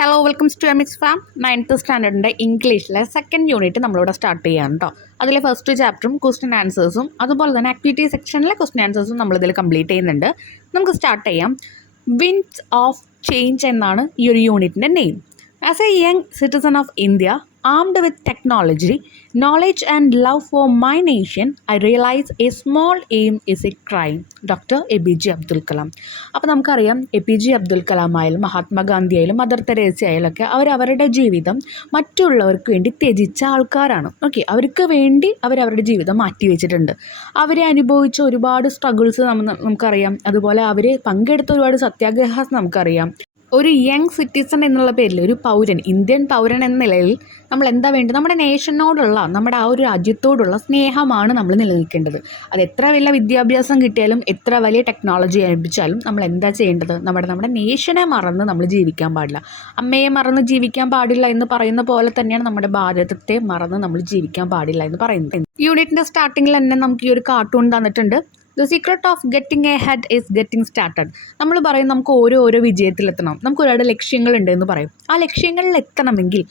Hello welcomes to Emix farm. 9th സ്റ്റാൻഡേർഡിൻ്റെ ഇംഗ്ലീഷിലെ second unit നമ്മളിവിടെ സ്റ്റാർട്ട് ചെയ്യാം കേട്ടോ. അതിലെ ഫസ്റ്റ് ചാപ്റ്ററും ക്വസ്റ്റ്യൻ ആൻസേഴ്സും അതുപോലെ തന്നെ ആക്ടിവിറ്റി സെക്ഷനിലെ ക്വസ്റ്റ്യൻ ആൻസേഴ്സും നമ്മളിതിൽ കംപ്ലീറ്റ് ചെയ്യുന്നുണ്ട്. നമുക്ക് സ്റ്റാർട്ട് ചെയ്യാം. വിൻഡ്സ് ഓഫ് ചേഞ്ച് എന്നാണ് ഈ ഒരു യൂണിറ്റിൻ്റെ name. As a young citizen of India, armed with technology, knowledge and love for my nation, I realize a small aim is a crime. Doctor APJ Abdul Kalam. അപ്പോൾ നമുക്കറിയാം APJ Abdul Kalam ആയാലും മഹാത്മാഗാന്ധി ആയാലും mother Teresa ആയാലൊക്കെ അവരവരുടെ ജീവിതം മറ്റുള്ളവർക്ക് വേണ്ടി ത്യജിച്ച ആൾക്കാരാണ്. ഓക്കെ, അവർക്ക് വേണ്ടി അവരവരുടെ ജീവിതം മാറ്റി വെച്ചിട്ടുണ്ട്. അവരെ അനുഭവിച്ച ഒരുപാട് സ്ട്രഗിൾസ് നമുക്കറിയാം. അതുപോലെ അവർ പങ്കെടുത്ത ഒരുപാട് സത്യാഗ്രഹം നമുക്കറിയാം. ഒരു യങ് സിറ്റിസൺ എന്നുള്ള പേരിൽ ഒരു പൗരൻ, ഇന്ത്യൻ പൗരൻ എന്ന നിലയിൽ നമ്മൾ എന്താ വേണ്ടത്? നമ്മുടെ നേഷനോടുള്ള, നമ്മുടെ ആ ഒരു രാജ്യത്തോടുള്ള സ്നേഹമാണ് നമ്മൾ നിലനിൽക്കേണ്ടത്. അത് എത്ര വലിയ വിദ്യാഭ്യാസം കിട്ടിയാലും എത്ര വലിയ ടെക്നോളജി ലഭിച്ചാലും നമ്മൾ എന്താ ചെയ്യേണ്ടത്? നമ്മുടെ നേഷനെ മറന്ന് നമ്മൾ ജീവിക്കാൻ പാടില്ല. അമ്മയെ മറന്ന് ജീവിക്കാൻ പാടില്ല എന്ന് പറയുന്ന പോലെ തന്നെയാണ് നമ്മുടെ ഭാരതത്തെ മറന്ന് നമ്മൾ ജീവിക്കാൻ പാടില്ല എന്ന് പറയുന്നത്. യൂണിറ്റിൻ്റെ സ്റ്റാർട്ടിങ്ങിൽ തന്നെ നമുക്ക് ഈ ഒരു കാർട്ടൂൺ തന്നിട്ടുണ്ട്. The secret of getting A head is getting started. നമ്മൾ പറയും നമുക്ക് ഓരോ വിജയത്തിലെത്തണം, നമുക്ക് ഒരുപാട് ലക്ഷ്യങ്ങളുണ്ട് എന്ന് പറയും. ആ ലക്ഷ്യങ്ങളിൽ എത്തണമെങ്കിൽ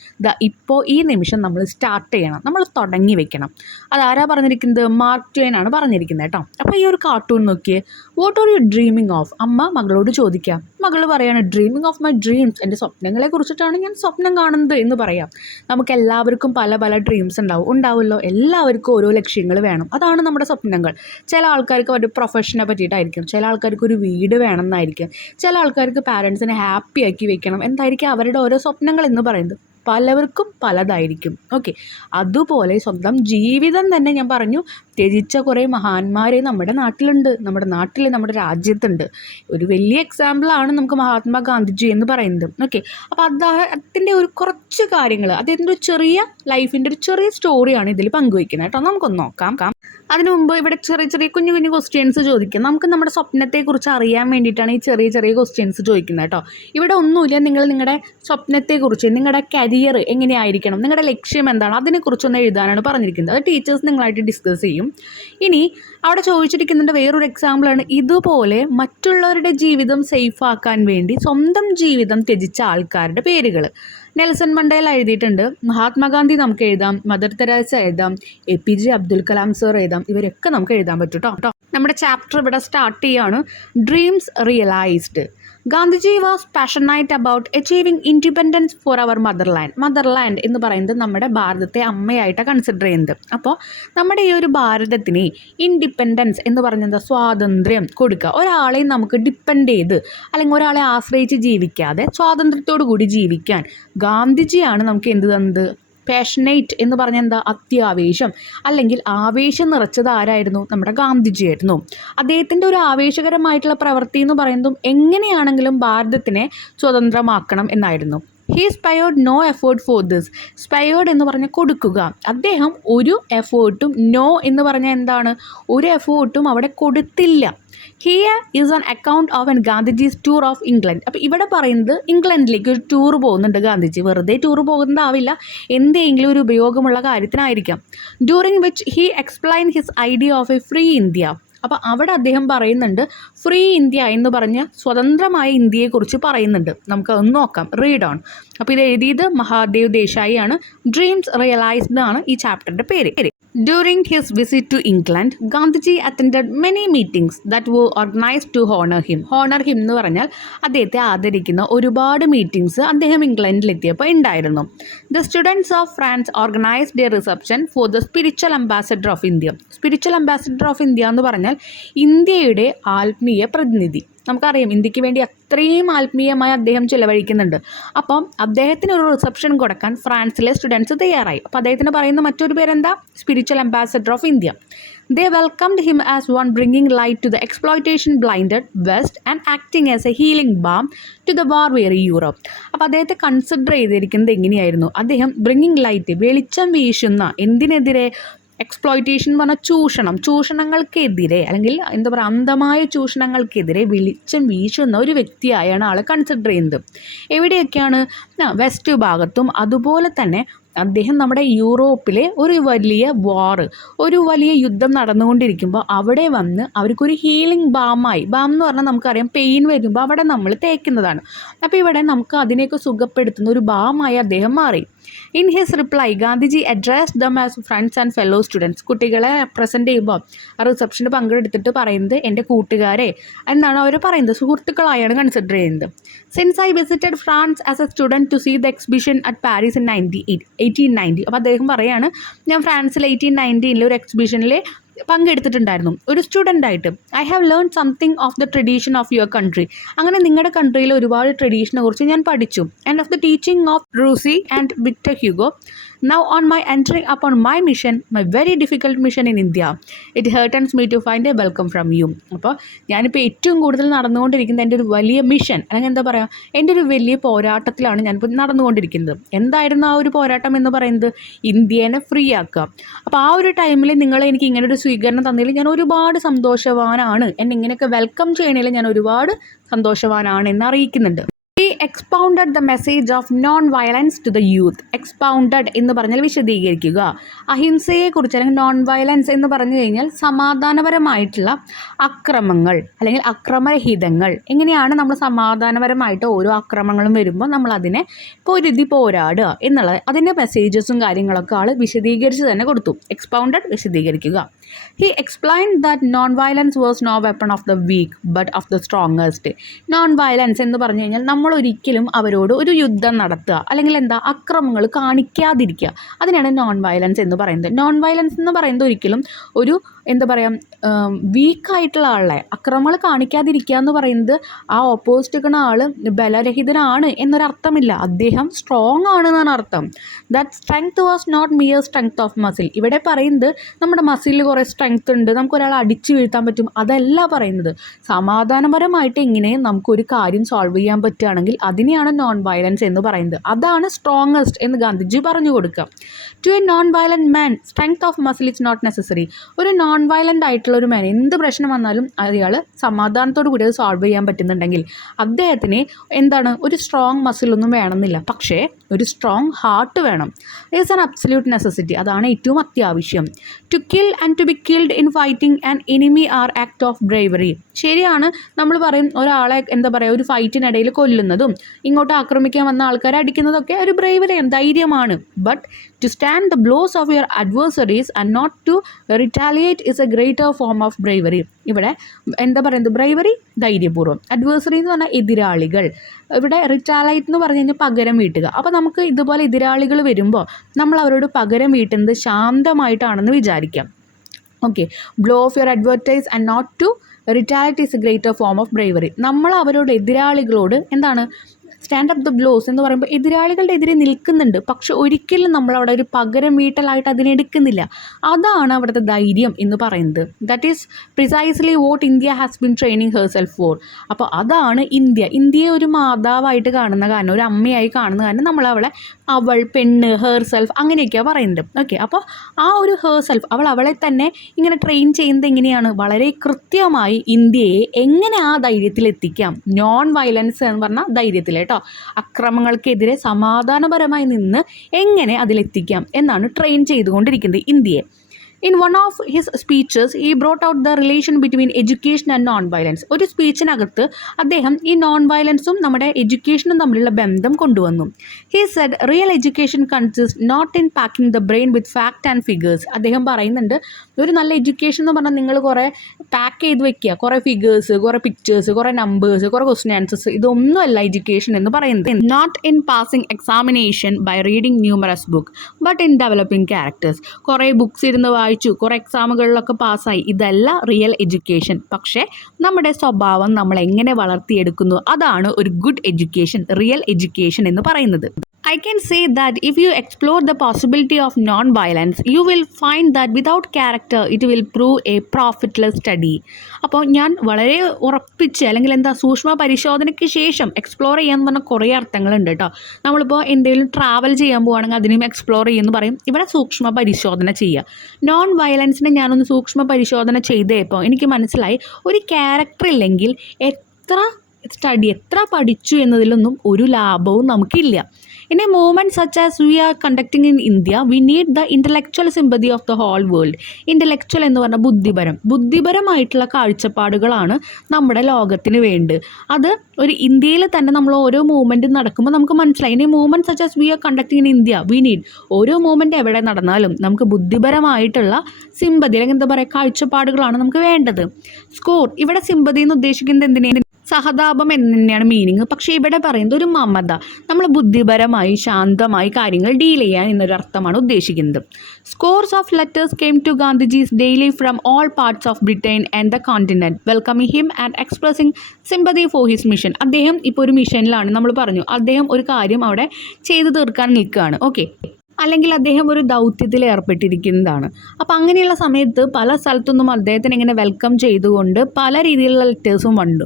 ഇപ്പോൾ ഈ നിമിഷം നമ്മൾ സ്റ്റാർട്ട് ചെയ്യണം, നമ്മൾ തുടങ്ങി വെക്കണം. അതാരാ പറഞ്ഞിരിക്കുന്നത്? മാർക്ക് ട്വെയിൻ ആണ് പറഞ്ഞിരിക്കുന്നത് കേട്ടോ. അപ്പോൾ ഈ ഒരു കാർട്ടൂൺ നോക്കിയേ. What are you dreaming of? അമ്മ മകളോട് ചോദിക്കാം. മകൾ പറയാണ് ഡ്രീമിങ് ഓഫ് മൈ ഡ്രീംസ്. എൻ്റെ സ്വപ്നങ്ങളെ കുറിച്ചിട്ടാണ് ഞാൻ സ്വപ്നം കാണുന്നത് എന്ന് പറയാം. നമുക്ക് എല്ലാവർക്കും പല ഡ്രീംസ് ഉണ്ടാവുമല്ലോ. എല്ലാവർക്കും ഓരോ ലക്ഷ്യങ്ങൾ വേണം. അതാണ് നമ്മുടെ സ്വപ്നങ്ങൾ. ചില ആൾക്കാർക്ക് ഒരു പ്രൊഫഷനെ പറ്റിയിട്ടായിരിക്കും, ചില ആൾക്കാർക്ക് ഒരു വീട് വേണമെന്നായിരിക്കും, ചില ആൾക്കാർക്ക് പാരൻസിനെ ഹാപ്പി ആക്കി വെക്കണം എന്തായിരിക്കും അവരുടെ ഓരോ സ്വപ്നങ്ങൾ എന്ന് പറയുന്നത്. പലവർക്കും പലതായിരിക്കും. ഓക്കെ, അതുപോലെ സ്വന്തം ജീവിതം തന്നെ ഞാൻ പറഞ്ഞു ത്യജിച്ച കുറേ മഹാന്മാരെ നമ്മുടെ നാട്ടിലുണ്ട്, നമ്മുടെ രാജ്യത്തുണ്ട്. ഒരു വലിയ എക്സാമ്പിളാണ് നമുക്ക് മഹാത്മാഗാന്ധിജി എന്ന് പറയുന്നത്. ഓക്കെ, അപ്പോൾ അദ്ദേഹത്തിൻ്റെ ഒരു കുറച്ച് കാര്യങ്ങൾ, അദ്ദേഹത്തിൻ്റെ ഒരു ചെറിയ ലൈഫിൻ്റെ ഒരു ചെറിയ സ്റ്റോറിയാണ് ഇതിൽ പങ്കുവയ്ക്കുന്നത് കേട്ടോ. നമുക്കൊന്ന് നോക്കാം. അതിനു മുമ്പ് ഇവിടെ ചെറിയ കുഞ്ഞു ക്വസ്റ്റ്യൻസ് ചോദിക്കാം. നമുക്ക് നമ്മുടെ സ്വപ്നത്തെക്കുറിച്ച് അറിയാൻ വേണ്ടിയിട്ടാണ് ഈ ചെറിയ ക്വസ്റ്റ്യൻസ് ചോദിക്കുന്നത് കേട്ടോ. ഇവിടെ ഒന്നുമില്ല, നിങ്ങൾ നിങ്ങളുടെ സ്വപ്നത്തെക്കുറിച്ച്, നിങ്ങളുടെ കരിയർ എങ്ങനെയായിരിക്കണം, നിങ്ങളുടെ ലക്ഷ്യം എന്താണ്, അതിനെക്കുറിച്ചൊന്ന് എഴുതാനാണ് പറഞ്ഞിരിക്കുന്നത്. അത് ടീച്ചേഴ്സ് നിങ്ങളായിട്ട് ഡിസ്കസ് ചെയ്യും. ഇനി അവിടെ ചോദിച്ചിരിക്കുന്നുണ്ട് വേറൊരു എക്സാമ്പിളാണ്, ഇതുപോലെ മറ്റുള്ളവരുടെ ജീവിതം സേഫ് ആക്കാൻ വേണ്ടി സ്വന്തം ജീവിതം ത്യജിച്ച ആൾക്കാരുടെ പേരുകൾ. നെൽസൺ മണ്ടേല എഴുതിയിട്ടുണ്ട്, മഹാത്മാഗാന്ധി നമുക്ക് എഴുതാം, മദർ തെരേസ എഴുതാം, APJ അബ്ദുൽ കലാം സർ എഴുതാം. ഇവരൊക്കെ നമുക്ക് എഴുതാൻ പറ്റും കേട്ടോ. നമ്മുടെ ചാപ്റ്റർ ഇവിടെ സ്റ്റാർട്ട് ചെയ്യാണ്. Dreams realised. Gandhiji was passionate about achieving independence for our motherland എന്ന് പറയുന്നത് നമ്മുടെ ഭാരതത്തെ അമ്മയായിട്ടാണ് കൺസിഡർ ചെയ്യുന്നത്. അപ്പോൾ നമ്മുടെ ഈ ഒരു ഭാരതത്തിന് ഇൻഡിപെൻഡൻസ് എന്ന് പറഞ്ഞത് സ്വാതന്ത്ര്യം കൊടുക്കുക. ഒരാളെയും നമുക്ക് ഡിപ്പെൻഡ് ചെയ്ത് അല്ലെങ്കിൽ ഒരാളെ ആശ്രയിച്ച് ജീവിക്കാതെ സ്വാതന്ത്ര്യത്തോടു കൂടി ജീവിക്കാൻ ഗാന്ധിജിയാണ് നമുക്ക് എന്ത് തന്നത്? പാഷനേറ്റ് എന്ന് പറഞ്ഞാൽ എന്താ? അത്യാവേശം അല്ലെങ്കിൽ ആവേശം നിറച്ചത് ആരായിരുന്നു? നമ്മുടെ ഗാന്ധിജിയായിരുന്നു. അദ്ദേഹത്തിൻ്റെ ഒരു ആവേശകരമായിട്ടുള്ള പ്രവൃത്തി എന്ന് പറയുന്നതും എങ്ങനെയാണെങ്കിലും ഭാരതത്തിനെ സ്വതന്ത്രമാക്കണം എന്നായിരുന്നു. He spared no effort for this. Spared എന്ന് പറഞ്ഞാൽ കൊടുക്കുക. അദ്ദേഹം ഒരു എഫേർട്ടും, നോ എന്ന് പറഞ്ഞാൽ എന്താണ്? ഒരു എഫേർട്ടും അവിടെ കൊടുത്തില്ല. Here is an account of an Gandhiji's tour of England. അപ്പോൾ ഇവിടെ പറയുന്നത് ഇംഗ്ലണ്ടിലേക്ക് ഒരു ടൂർ പോകുന്നുണ്ട് ഗാന്ധിജി. വെറുതെ ടൂർ പോകുന്നതാവില്ല, എന്തെങ്കിലും ഒരു ഉപയോഗമുള്ള കാര്യത്തിനായിരിക്കാം. During which he explain his idea of a free India. അപ്പോൾ അവിടെ അദ്ദേഹം പറയുന്നുണ്ട് ഫ്രീ ഇന്ത്യ എന്ന് പറഞ്ഞ് സ്വതന്ത്രമായ ഇന്ത്യയെക്കുറിച്ച് പറയുന്നുണ്ട്. നമുക്കതൊന്ന് നോക്കാം. Read on. അപ്പോൾ ഇത് എഴുതിയത് മഹാദേവ് ദേശായി ആണ്. ഡ്രീംസ് റിയലൈസ്ഡ് ആണ് ഈ ചാപ്റ്ററിൻ്റെ പേര്. During his visit to England, Gandhiji attended many meetings that were organized to honor him. Honor him എന്ന് പറഞ്ഞാൽ അദ്ദേഹത്തെ ആദരിക്കുന്ന ഒരുപാട് മീറ്റിംഗ്സ് അദ്ദേഹം ഇംഗ്ലണ്ടിലെത്തിയപ്പോൾ ഉണ്ടായിരുന്നു. The students of France organized a reception for the spiritual ambassador of India. Spiritual ambassador of India എന്ന് പറഞ്ഞാൽ ഇന്ത്യയുടെ ആത്മീയ പ്രതിനിധി. നമുക്കറിയാം ഇന്ത്യക്ക് വേണ്ടി അത്രയും ആത്മീയമായി അദ്ദേഹം ചിലവഴിക്കുന്നുണ്ട്. അപ്പം അദ്ദേഹത്തിന് ഒരു റിസപ്ഷൻ കൊടുക്കാൻ ഫ്രാൻസിലെ സ്റ്റുഡൻസ് തയ്യാറായി. അപ്പോൾ അദ്ദേഹത്തിന് പറയുന്ന മറ്റൊരു പേരെന്താ? Spiritual ambassador of India. They welcomed him as one bringing light to the exploitation-blinded West and acting as a healing balm to the war-weary Europe. അപ്പോൾ അദ്ദേഹത്തെ കൺസിഡർ ചെയ്തിരിക്കുന്നത് എങ്ങനെയായിരുന്നു? അദ്ദേഹം ബ്രിങ്ങിങ് ലൈറ്റ്, വെളിച്ചം വീശുന്ന, എന്തിനെതിരെ? എക്സ്പ്ലോയിറ്റേഷൻ എന്ന് പറഞ്ഞാൽ ചൂഷണങ്ങൾക്കെതിരെ അല്ലെങ്കിൽ എന്താ പറയുക, അന്ധമായ ചൂഷണങ്ങൾക്കെതിരെ വെളിച്ചം വീശുന്ന ഒരു വ്യക്തിയായാണ് ആളെ കൺസിഡർ ചെയ്യുന്നത്. എവിടെയൊക്കെയാണ്? വെസ്റ്റ് ഭാഗത്തും അതുപോലെ തന്നെ അദ്ദേഹം നമ്മുടെ യൂറോപ്പിലെ ഒരു വലിയ ഒരു വലിയ യുദ്ധം നടന്നുകൊണ്ടിരിക്കുമ്പോൾ അവിടെ വന്ന് അവർക്കൊരു ഹീലിംഗ് ബാം എന്ന് പറഞ്ഞാൽ നമുക്കറിയാം പെയിൻ വരുമ്പോൾ അവിടെ നമ്മൾ തേക്കുന്നതാണ്. അപ്പോൾ ഇവിടെ നമുക്ക് അതിനെയൊക്കെ സുഖപ്പെടുത്തുന്ന ഒരു ബാമായി അദ്ദേഹം മാറി. In his reply Gandhiji addressed them as friends and fellow students. കുട്ടികളെ പ്രസൻറ്റ് ചെയ്യുമ്പോൾ ആ റിസപ്ഷന് പങ്കെടുത്തിട്ട് പറയുന്നത് എൻ്റെ കൂട്ടുകാരെ എന്നാണ് അവർ പറയുന്നത്, സുഹൃത്തുക്കളായാണ് കൺസിഡർ ചെയ്യുന്നത്. Since I visited France as a student to see the exhibition at Paris in 1890. അപ്പോൾ അദ്ദേഹം പറയാണ്, ഞാൻ ഫ്രാൻസിൽ 1890 ഒരു എക്സിബിഷനിൽ പങ്കെടുത്തിട്ടുണ്ടായിരുന്നു ഒരു സ്റ്റുഡൻ്റായിട്ട്. I have learn something of the tradition of your country. അങ്ങനെ നിങ്ങളുടെ കൺട്രിയിൽ ഒരുപാട് ട്രഡീഷനെ കുറിച്ച് ഞാൻ പഠിച്ചു. And of the teaching of Rousseau and Victor Hugo. Now on my entering upon my mission, my very difficult mission in India, it heartens me to find a welcome from you. അപ്പോൾ ഞാനിപ്പോൾ ഏറ്റവും കൂടുതൽ നടന്നുകൊണ്ടിരിക്കുന്നത് എൻ്റെ ഒരു വലിയ mission, അല്ലെങ്കിൽ എന്താ പറയുക, എൻ്റെ ഒരു വലിയ പോരാട്ടത്തിലാണ് ഞാനിപ്പോൾ നടന്നുകൊണ്ടിരിക്കുന്നത്. എന്തായിരുന്നു ആ ഒരു പോരാട്ടം എന്ന് പറയുന്നത്? ഇന്ത്യനെ ഫ്രീ ആക്കുക. അപ്പോൾ ആ ഒരു ടൈമിൽ നിങ്ങൾ എനിക്ക് ഇങ്ങനെ ഒരു സ്വീകരണം തന്നതിൽ ഞാൻ ഒരുപാട് സന്തോഷവാനാണ്. എന്നെ ഇങ്ങനെയൊക്കെ വെൽക്കം ചെയ്യണതിൽ ഞാൻ ഒരുപാട് സന്തോഷവാനാണ് എന്ന് അറിയിക്കുന്നുണ്ട്. He expounded the message of non-violence to the youth. Expounded എന്ന് പറഞ്ഞാൽ വിശദീകരിക്കുക. അഹിംസയെക്കുറിച്ച് അല്ലെങ്കിൽ നോൺ വയലൻസ് എന്ന് പറഞ്ഞു കഴിഞ്ഞാൽ സമാധാനപരമായിട്ടുള്ള അക്രമങ്ങൾ അല്ലെങ്കിൽ അക്രമരഹിതങ്ങൾ. എങ്ങനെയാണ് നമ്മൾ സമാധാനപരമായിട്ട് ഓരോ അക്രമങ്ങളും വരുമ്പോൾ നമ്മൾ അതിനെ പൊരുതി പോരാടുക എന്നുള്ളത്, അതിൻ്റെ മെസ്സേജസും കാര്യങ്ങളൊക്കെ ആൾ വിശദീകരിച്ച് തന്നെ കൊടുത്തു. എക്സ്പൗണ്ടഡ് വിശദീകരിക്കുക. He explained that non-violence was no weapon of the weak but of the strongest. Non-violence എന്ന് പറഞ്ഞു കഴിഞ്ഞാൽ നമ്മൾ ഒരിക്കലും അവരോട് ഒരു യുദ്ധം നടത്തുക അല്ലെങ്കിൽ അക്രമങ്ങൾ കാണിക്കാതിരിക്കുക, അതിനാണ് നോൺ വയലൻസ് എന്ന് പറയുന്നത്. നോൺ വയലൻസ് എന്ന് പറയുന്നത് ഒരിക്കലും ഒരു വീക്കായിട്ടുള്ള ആളെ അക്രമങ്ങൾ കാണിക്കാതിരിക്കുക എന്ന് പറയുന്നത് ആ ഓപ്പോസിറ്റ് നിൽക്കുന്ന ആൾ ബലരഹിതനാണ് എന്നൊരർത്ഥമില്ല. അദ്ദേഹം സ്ട്രോങ് ആണ് എന്നാണ് അർത്ഥം. That strength was not mere strength of muscle. ഇവിടെ പറയുന്നത് നമ്മുടെ മസിലിൽ കുറേ സ്ട്രെങ്ത് ഉണ്ട്, നമുക്കൊരാളെ അടിച്ചു വീഴ്ത്താൻ പറ്റും, അതല്ല പറയുന്നത്. സമാധാനപരമായിട്ട് എങ്ങനെ നമുക്കൊരു കാര്യം സോൾവ് ചെയ്യാൻ പറ്റുകയാണെങ്കിൽ അതിനെയാണ് നോൺ വയലൻസ് എന്ന് പറയുന്നത്. അതാണ് സ്ട്രോങ്ങസ്റ്റ് എന്ന് ഗാന്ധിജി പറഞ്ഞു കൊടുക്കുക. To a non violent man strength of muscle it's not necessary. ഒരു നോൺ വയലൻ്റ് ആയിട്ടുള്ള ഒരു മാൻ എന്ത് പ്രശ്നം വന്നാലും അയാൾ സമാധാനത്തോടു കൂടി അത് സോൾവ് ചെയ്യാൻ പറ്റുന്നുണ്ടെങ്കിൽ അദ്ദേഹത്തിന് ഒരു സ്ട്രോങ് മസിലൊന്നും വേണമെന്നില്ല, പക്ഷേ ഒരു സ്ട്രോങ് ഹാർട്ട് വേണം. It's an absolute necessity. അതാണ് ഏറ്റവും അത്യാവശ്യം. To kill and to be killed in fighting and enemy are act of bravery. ശരിയാണ്, നമ്മൾ പറയും ഒരാളെ ഒരു ഫൈറ്റിനിടയിൽ കൊല്ലുന്നതും ഇങ്ങോട്ട് ആക്രമിക്കാൻ വന്ന ആൾക്കാരെ അടിക്കുന്നതൊക്കെ ഒരു ബ്രേവറിയാണ്, ധൈര്യമാണ്. But to stand the blows of your adversaries and not to retaliate is a greater form of bravery. ഇവിടെ ബ്രേവറി ധൈര്യപൂർവ്വം, അഡ്വേഴ്സറി എന്ന് പറഞ്ഞാൽ എതിരാളികൾ, ഇവിടെ റിറ്റാലിയേറ്റ് എന്ന് പറഞ്ഞു കഴിഞ്ഞാൽ പകരം വീട്ടുക. അപ്പോൾ നമുക്ക് ഇതുപോലെ എതിരാളികൾ വരുമ്പോൾ നമ്മൾ അവരോട് പകരം വീട്ടുന്നത് ശാന്തമായിട്ടാണെന്ന് വിചാരിക്കാം. Okay, blow of your advertise and not to retaliate is a greater form of bravery. നമ്മൾ അവരോട് എതിരാളികളോട് സ്റ്റാൻഡ് അപ്പ് ദ ബ്ലോസ് എന്ന് പറയുമ്പോൾ എതിരാളികളുടെ എതിരെ നിൽക്കുന്നുണ്ട്, പക്ഷെ ഒരിക്കലും നമ്മളവിടെ ഒരു പകരം വീട്ടലായിട്ട് അതിനെടുക്കുന്നില്ല. അതാണ് അവിടുത്തെ ധൈര്യം എന്ന് പറയുന്നത്. That is precisely what India has been training herself for. അപ്പോൾ അതാണ് ഇന്ത്യയെ ഒരു മാതാവായിട്ട് കാണുന്ന കാരണം, ഒരു അമ്മയായി കാണുന്ന കാരണം നമ്മളവളെ അവൾ, പെണ്ണ്, ഹെർസെൽഫ് അങ്ങനെയൊക്കെയാണ് പറയുന്നത്. ഓക്കെ, അപ്പോൾ ആ ഒരു ഹെർസെൽഫ് അവളെ തന്നെ ഇങ്ങനെ ട്രെയിൻ ചെയ്യുന്നത് എങ്ങനെയാണ്? വളരെ കൃത്യമായി ഇന്ത്യയെ എങ്ങനെ ആ ധൈര്യത്തിലെത്തിക്കാം, നോൺ വയലൻസ് എന്ന് പറഞ്ഞാൽ ധൈര്യത്തിൽ അക്രമങ്ങൾക്കെതിരെ സമാധാനപരമായി നിന്ന് എങ്ങനെ അതിലെത്തിക്കാം എന്നാണ് ട്രെയിൻ ചെയ്തുകൊണ്ടിരിക്കുന്നത് ഇന്ത്യയെ. In one of his speeches, he brought out the relation between education and non-violence. ഒരു സ്പീച്ചിനകത്ത് അദ്ദേഹം ഈ നോൺ വയലൻസും നമ്മുടെ എഡ്യൂക്കേഷനും തമ്മിലുള്ള ബന്ധം കൊണ്ടുവന്നു. He said, real education consists not in packing the brain with fact and figures. അദ്ദേഹം പറയുന്നുണ്ട്, ഒരു നല്ല എഡ്യൂക്കേഷൻ എന്ന് പറഞ്ഞാൽ നിങ്ങൾ കുറേ പാക്ക് ചെയ്ത് വെക്കുക, കുറേ ഫിഗേഴ്സ്, കുറേ പിക്ചേഴ്സ്, കുറേ നമ്പേഴ്സ്, കുറേ ക്വസ്റ്റ്യൻ ആൻസേഴ്സ്, ഇതൊന്നുമല്ല എഡ്യൂക്കേഷൻ എന്ന് പറയുന്നത്. Not in passing examination by reading numerous book but in developing characters. കുറേ ബുക്സ് ഇരുന്ന് വായിച്ചു, കുറേ എക്സാമുകളിലൊക്കെ പാസ്സായി, ഇതല്ല റിയൽ എഡ്യൂക്കേഷൻ. പക്ഷേ നമ്മുടെ സ്വഭാവം നമ്മൾ എങ്ങനെ വളർത്തിയെടുക്കുന്നു, അതാണ് ഒരു ഗുഡ് എഡ്യൂക്കേഷൻ, റിയൽ എഡ്യൂക്കേഷൻ എന്ന് പറയുന്നത്. I can say that if you explore the possibility of non-violence, you will find that without character, it will prove a profitless study. അപ്പോൾ ഞാൻ വളരെ ഉറപ്പിച്ച് അല്ലെങ്കിൽ സൂക്ഷ്മ പരിശോധനയ്ക്ക് ശേഷം എക്സ്പ്ലോർ ചെയ്യാന്ന് പറഞ്ഞാൽ കുറേ അർത്ഥങ്ങളുണ്ട് കേട്ടോ. നമ്മളിപ്പോൾ എന്തെങ്കിലും ട്രാവൽ ചെയ്യാൻ പോവുകയാണെങ്കിൽ അതിനും എക്സ്പ്ലോർ ചെയ്യുമെന്ന് പറയും. ഇവിടെ സൂക്ഷ്മ പരിശോധന ചെയ്യുക. നോൺ വയലൻസിനെ ഞാനൊന്ന് സൂക്ഷ്മ പരിശോധന ചെയ്തപ്പോൾ എനിക്ക് മനസ്സിലായി, ഒരു ക്യാരക്ടർ ഇല്ലെങ്കിൽ എത്ര സ്റ്റഡി എത്ര പഠിച്ചു എന്നതിലൊന്നും ഒരു ലാഭവും നമുക്കില്ല. In a movement such as we are conducting in India, we need the intellectual sympathy of the whole world. Intellectual എന്ന് പറഞ്ഞാൽ ബുദ്ധിപരമായിട്ടുള്ള കാഴ്ചപ്പാടുകളാണ് നമ്മുടെ ലോകത്തിന് വേണ്ടത്. അത് ഒരു ഇന്ത്യയിൽ തന്നെ നമ്മൾ ഓരോ മൂവ്മെൻറ്റ് നടക്കുമ്പോൾ നമുക്ക് മനസ്സിലായി. ഇനി movement such as we R conducting in India we need, ഓരോ മൂവ്മെൻറ്റ് എവിടെ നടന്നാലും നമുക്ക് ബുദ്ധിപരമായിട്ടുള്ള സിമ്പതി അല്ലെങ്കിൽ എന്താ പറയുക കാഴ്ചപ്പാടുകളാണ് നമുക്ക് വേണ്ടത്. സ്കോർ, ഇവിടെ സിമ്പതി എന്ന് ഉദ്ദേശിക്കുന്നത് എന്തിനാണ്? സഹതാപം എന്ന് തന്നെയാണ് മീനിങ്. പക്ഷേ ഇവിടെ പറയുന്നത് ഒരു മമത, നമ്മൾ ബുദ്ധിപരമായി ശാന്തമായി കാര്യങ്ങൾ ഡീൽ ചെയ്യാൻ എന്നൊരു അർത്ഥമാണ് ഉദ്ദേശിക്കുന്നത്. Scores of letters came to Gandhiji's daily from all parts of Britain and the continent welcoming him and expressing sympathy for his mission. അദ്ദേഹം ഇപ്പോൾ ഒരു മിഷനിലാണ്, നമ്മൾ പറഞ്ഞു അദ്ദേഹം ഒരു കാര്യം അവിടെ ചെയ്തു തീർക്കാൻ നിൽക്കുകയാണ്. ഓക്കെ, അല്ലെങ്കിൽ അദ്ദേഹം ഒരു ദൗത്യത്തിൽ ഏർപ്പെട്ടിരിക്കുന്നതാണ്. അപ്പോൾ അങ്ങനെയുള്ള സമയത്ത് പല സ്ഥലത്തുനിന്നും അദ്ദേഹത്തിന് ഇങ്ങനെ വെൽക്കം ചെയ്തുകൊണ്ട് പല രീതിയിലുള്ള ലെറ്റേഴ്സും വന്നു.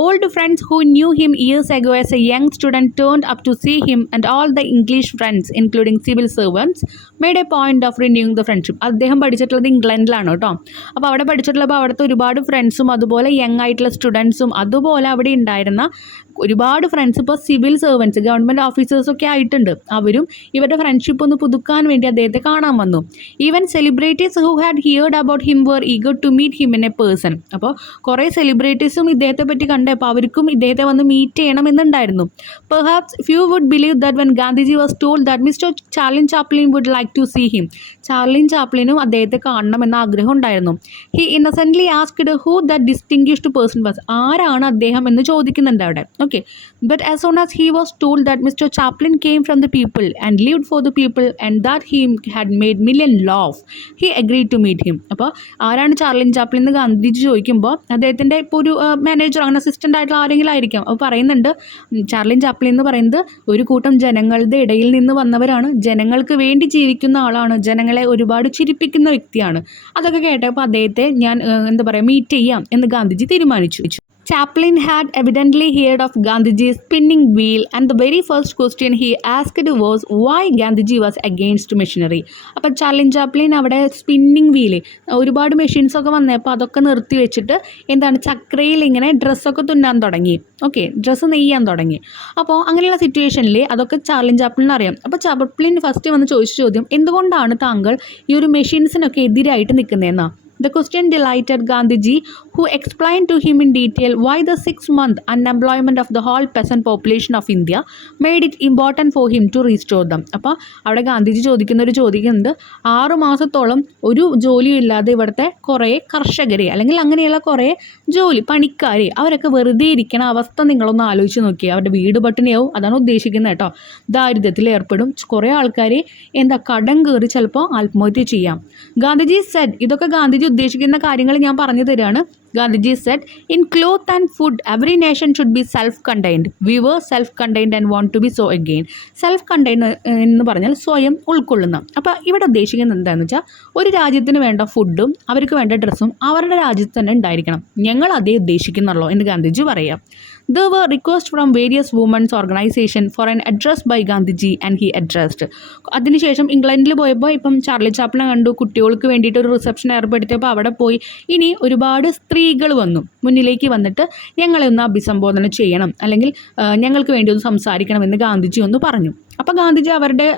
Old friends who knew him years ago as a young student turned up to see him and all the English friends including civil servants made a point of renewing the friendship. അദ്ദേഹം പഠിച്ചിട്ടുള്ളത് ഇംഗ്ലണ്ടിലാണ് കേട്ടോ. അപ്പോൾ അവിടെ പഠിച്ചിട്ടുള്ളപ്പോൾ അവിടുത്തെ ഒരുപാട് ഫ്രണ്ട്സും അതുപോലെ young ആയിട്ടുള്ള സ്റ്റുഡൻസും അതുപോലെ അവിടെ ഉണ്ടായിരുന്ന ഒരുപാട് ഫ്രണ്ട്സ് ഇപ്പോൾ സിവിൽ സെർവൻറ്റ്സ് ഗവൺമെൻറ് ഓഫീസേഴ്സൊക്കെ ആയിട്ടുണ്ട്. അവരും ഇവരുടെ ഫ്രണ്ട്ഷിപ്പ് ഒന്ന് പുതുക്കാൻ വേണ്ടി അദ്ദേഹത്തെ കാണാൻ വന്നു. Even celebrities who had heard about him were eager to meet him in a person. അപ്പോൾ കുറേ സെലിബ്രിറ്റീസും ഇദ്ദേഹത്തെ പറ്റി കണ്ടപ്പോൾ അവർക്കും ഇദ്ദേഹത്തെ വന്ന് മീറ്റ് ചെയ്യണമെന്നുണ്ടായിരുന്നു. Perhaps few would believe that when Gandhiji was told that mister Charlie Chaplin would like to see him. Charlie ചാപ്ലിനും അദ്ദേഹത്തെ കാണണമെന്ന ആഗ്രഹം ഉണ്ടായിരുന്നു. He innocently asked who that distinguished person was. ആരാണ് അദ്ദേഹം എന്ന് ചോദിക്കുന്നുണ്ട് അവിടെ. Okay, but as soon as he was told that Mr. Chaplin came from the people and lived for the people and that he had made million laugh, he agreed to meet him. അപ്പോൾ ആരാണ് ചാർലിൻ Chaplin എന്ന് ഗാന്ധിജി ചോദിക്കുമ്പോൾ അദ്ദേഹത്തിൻ്റെ ഇപ്പോൾ ഒരു manager അങ്ങനെ assistant ആയിട്ടുള്ള ആരെങ്കിലും ആയിരിക്കാം. അപ്പോൾ പറയുന്നുണ്ട് ചാർലിൻ ചാപ്ലിൻ എന്ന് പറയുന്നത് ഒരു കൂട്ടം ജനങ്ങളുടെ ഇടയിൽ നിന്ന് വന്നവരാണ്, ജനങ്ങൾക്ക് വേണ്ടി ജീവിക്കുന്ന ആളാണ്, ജനങ്ങളെ ഒരുപാട് ചിരിപ്പിക്കുന്ന വ്യക്തിയാണ്. അതൊക്കെ കേട്ടപ്പോൾ അദ്ദേഹത്തെ ഞാൻ എന്താ പറയുക മീറ്റ് ചെയ്യാം എന്ന് ഗാന്ധിജി തീരുമാനിച്ചു. Chaplin had evidently heard of Gandhiji's spinning wheel and the very first question he asked was why Gandhiji was against machinery. അപ്പോൾ ചാർലിൻ ചാപ്ലിൻ അവിടെ സ്പിന്നിങ് വീല് ഒരുപാട് മെഷീൻസൊക്കെ വന്നപ്പോൾ അതൊക്കെ നിർത്തി വെച്ചിട്ട് എന്താണ് ചക്രയിൽ ഇങ്ങനെ ഡ്രസ്സൊക്കെ തുന്നാൻ തുടങ്ങി. ഓക്കെ, ഡ്രസ്സ് നെയ്യാൻ തുടങ്ങി. അപ്പോൾ അങ്ങനെയുള്ള സിറ്റുവേഷനിൽ അതൊക്കെ ചാർലിൻ ചാപ്ലിൻ അറിയാം. അപ്പോൾ ചാപ്ലിൻ ഫസ്റ്റ് വന്ന് ചോദിച്ച ചോദ്യം എന്തുകൊണ്ടാണ് താങ്കൾ ഈ ഒരു മെഷീൻസിനൊക്കെ എതിരായിട്ട് നിൽക്കുന്നതെന്നാണ്. The question delighted Gandhiji, who explained to him in detail why the 6-month unemployment of the whole peasant population of India made it important for him to restore them. അപ്പോൾ അവിടെ ഗാന്ധിജി ചോദിക്കുന്നൊരു ചോദിക്കുന്നുണ്ട് 6 മാസത്തോളം ഒരു ജോലിയും ഇല്ലാതെ ഇവിടുത്തെ കുറേ കർഷകരെ അല്ലെങ്കിൽ അങ്ങനെയുള്ള കുറേ പണിക്കാരെ അവരൊക്കെ വെറുതെ ഇരിക്കണ അവസ്ഥ നിങ്ങളൊന്ന് ആലോചിച്ച് നോക്കിയാൽ അവരുടെ വീട് പട്ടിണിയാവും. അതാണ് ഉദ്ദേശിക്കുന്നത് കേട്ടോ. ദാരിദ്ര്യത്തിൽ ഏർപ്പെടും. കുറേ ആൾക്കാർ കടം കയറി ചിലപ്പോൾ ആത്മഹത്യ ചെയ്യാം. ഗാന്ധിജി സെഡ്, ഇതൊക്കെ ഗാന്ധിജി ഉദ്ദേശിക്കുന്ന കാര്യങ്ങൾ ഞാൻ പറഞ്ഞു തരികയാണ്. Gandhiji said, in cloth and food, every nation should be self-contained. We were self-contained and want to be so again. Self-contained എന്ന് പറഞ്ഞാൽ സ്വയം ഉൾക്കൊള്ളുന്ന. അപ്പോൾ ഇവിടെ ഉദ്ദേശിക്കുന്നത് എന്താണെന്ന് വെച്ചാൽ ഒരു രാജ്യത്തിന് വേണ്ട ഫുഡും അവർക്ക് വേണ്ട ഡ്രസ്സും അവരുടെ രാജ്യത്ത് തന്നെ ഉണ്ടായിരിക്കണം. ഞങ്ങൾ അതേ ഉദ്ദേശിക്കുന്നുള്ളൂ എന്ന് ഗാന്ധിജി പറയാം. There were requests from various women's organizations for an address by Gandhiji and he addressed. അതിനുശേഷം ഇംഗ്ലണ്ടിൽ പോയപ്പോൾ ഇപ്പം ചാർലി ചാപ്ലിനെ കണ്ടു, കുട്ടികൾക്ക് വേണ്ടിയിട്ട് ഒരു റിസപ്ഷൻ ഏർപ്പെടുത്തിയപ്പോൾ അവിടെ പോയി. ഇനി ഒരുപാട് സ്ത്രീകൾ വന്നു മുന്നിലേക്ക് വന്നിട്ട് ഞങ്ങളെ ഒന്ന് അഭിസംബോധന ചെയ്യണം അല്ലെങ്കിൽ ഞങ്ങൾക്ക് വേണ്ടി ഒന്ന് സംസാരിക്കണമെന്ന് ഗാന്ധിജി ഒന്ന് പറഞ്ഞു. അപ്പോൾ ഗാന്ധിജി അവരുടെ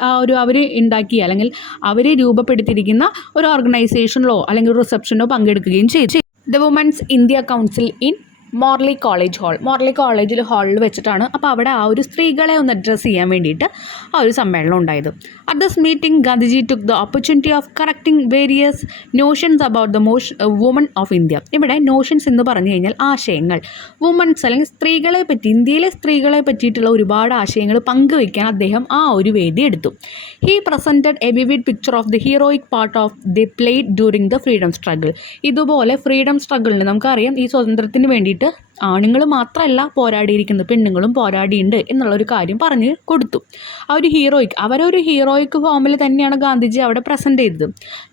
അവർ ഉണ്ടാക്കിയ അല്ലെങ്കിൽ അവർ രൂപപ്പെടുത്തിയിരിക്കുന്ന ഒരു ഓർഗനൈസേഷനിലോ അല്ലെങ്കിൽ ഒരു റിസപ്ഷനോ പങ്കെടുക്കുകയും ചെയ്തു. The Women's India Council in Morley College Hall. Morley കോളേജിൽ ഹാളിൽ വെച്ചിട്ടാണ് അപ്പോൾ അവിടെ ആ ഒരു സ്ത്രീകളെ ഒന്ന് അഡ്രസ്സ് ചെയ്യാൻ വേണ്ടിയിട്ട് ആ ഒരു സമ്മേളനം ഉണ്ടായത്. At this meeting Gandhiji took the opportunity of correcting various notions about the woman of India. ഇവിടെ നോഷൻസ് എന്ന് പറഞ്ഞു കഴിഞ്ഞാൽ ആശയങ്ങൾ. വുമൺസ് അല്ലെങ്കിൽ സ്ത്രീകളെ പറ്റി, ഇന്ത്യയിലെ സ്ത്രീകളെ പറ്റിയിട്ടുള്ള ഒരുപാട് ആശയങ്ങൾ പങ്കുവയ്ക്കാൻ അദ്ദേഹം ആ ഒരു വേദി എടുത്തു. He presented A vivid picture of the heroic part of the played during the freedom struggle. ഇതുപോലെ ഫ്രീഡം സ്ട്രഗിളിന് നമുക്കറിയാം ഈ സ്വാതന്ത്ര്യത്തിന് വേണ്ടിയിട്ട് ആണുങ്ങൾ മാത്രമല്ല പോരാടിയിരിക്കുന്നത്, പെണ്ണുങ്ങളും പോരാടിയിട്ടുണ്ട് എന്നുള്ളൊരു കാര്യം പറഞ്ഞു കൊടുത്തു. ആ ഒരു അവരൊരു ഹീറോയിക് ഫോമിൽ തന്നെയാണ് ഗാന്ധിജി അവിടെ പ്രസൻറ്റ് ചെയ്തത്.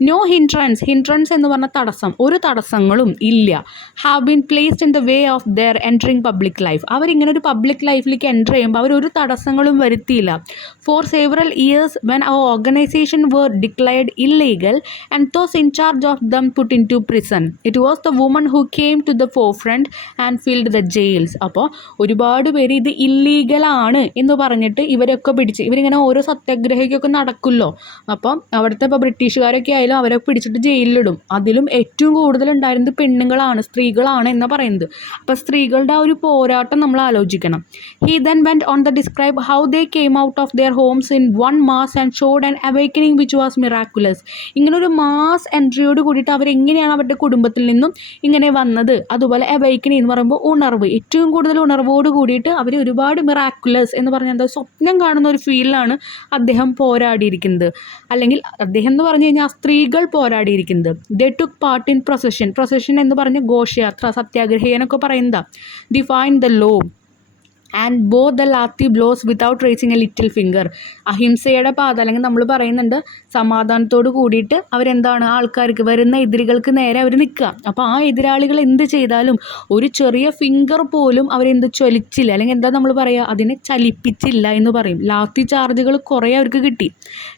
നോ ഹിൻട്രൻസ് എന്ന് പറഞ്ഞ തടസ്സം, ഒരു തടസ്സങ്ങളും ഇല്ല. Have been placed in the way of their entering public life. അവരിങ്ങനെ ഒരു പബ്ലിക് ലൈഫിലേക്ക് എൻ്റർ ചെയ്യുമ്പോൾ അവരൊരു തടസ്സങ്ങളും വരുത്തിയില്ല. ഫോർ സെവറൽ ഇയേഴ്സ് വെൻ അവർ organisation were declared illegal and those in charge of them put into prison, it was the woman who came to the forefront and filled the jails. അപ്പോൾ ഒരുപാട് പേര് ഇത് ഇല്ലീഗലാണ് എന്ന് പറഞ്ഞിട്ട് ഇവരൊക്കെ പിടിച്ച് ഇവരിങ്ങനെ ഓരോ സത്യാഗ്രഹിക്കൊക്കെ നടക്കുമല്ലോ. അപ്പം അവിടുത്തെ ഇപ്പോൾ ബ്രിട്ടീഷുകാരൊക്കെ ആയാലും അവരെ പിടിച്ചിട്ട് ജയിലിലിടും. അതിലും ഏറ്റവും കൂടുതൽ ഉണ്ടായിരുന്നത് പെണ്ണുങ്ങളാണ്, സ്ത്രീകളാണ് എന്ന് പറയുന്നത്. അപ്പോൾ സ്ത്രീകളുടെ ആ ഒരു പോരാട്ടം നമ്മൾ ആലോചിക്കണം. He then went on the describe how they came out of their homes in one mass and showed an awakening which was miraculous. ഇങ്ങനൊരു മാസ് എൻട്രിയോട് കൂടിയിട്ട് അവരെങ്ങനെയാണ് അവരുടെ കുടുംബത്തിൽ നിന്നും ഇങ്ങനെ വന്നത്. അതുപോലെ അവേക്കനിങ് എന്ന് പറയുമ്പോൾ ഉണർവ്, ഏറ്റവും കൂടുതൽ ഉണർവോട് കൂടിയിട്ട് അവർ ഒരുപാട് മിറാക്കുലസ് എന്ന് പറഞ്ഞാൽ എന്താ സ്വപ്നം കാണുന്ന ഒരു ഫീലിലാണ് അദ്ദേഹം പോരാടിയിരിക്കുന്നത്. അല്ലെങ്കിൽ അദ്ദേഹം എന്ന് പറഞ്ഞു കഴിഞ്ഞാൽ സ്ത്രീകൾ പോരാടിയിരിക്കുന്നത്. They took part in procession എന്ന് പറഞ്ഞ ഘോഷയാത്ര, സത്യാഗ്രഹി എന്നൊക്കെ പറയുന്നതാ. Define the law and bore the lathi blows without raising a little finger. അഹിംസയുടെ പാത, അല്ലെങ്കിൽ നമ്മൾ പറയുന്നുണ്ട് സമാധാനത്തോട് കൂടിയിട്ട് അവരെന്താണ് ആൾക്കാർക്ക് വരുന്ന എതിരികൾക്ക് നേരെ അവർ നിൽക്കുക. അപ്പോൾ ആ എതിരാളികൾ എന്ത് ചെയ്താലും ഒരു ചെറിയ ഫിംഗർ പോലും അവരെന്ത് ചലിച്ചില്ല, അല്ലെങ്കിൽ എന്താ നമ്മൾ പറയുക, അതിനെ ചലിപ്പിച്ചില്ല എന്ന് പറയും. ലാത്തി ചാർജുകൾ കുറേ അവർക്ക് കിട്ടി.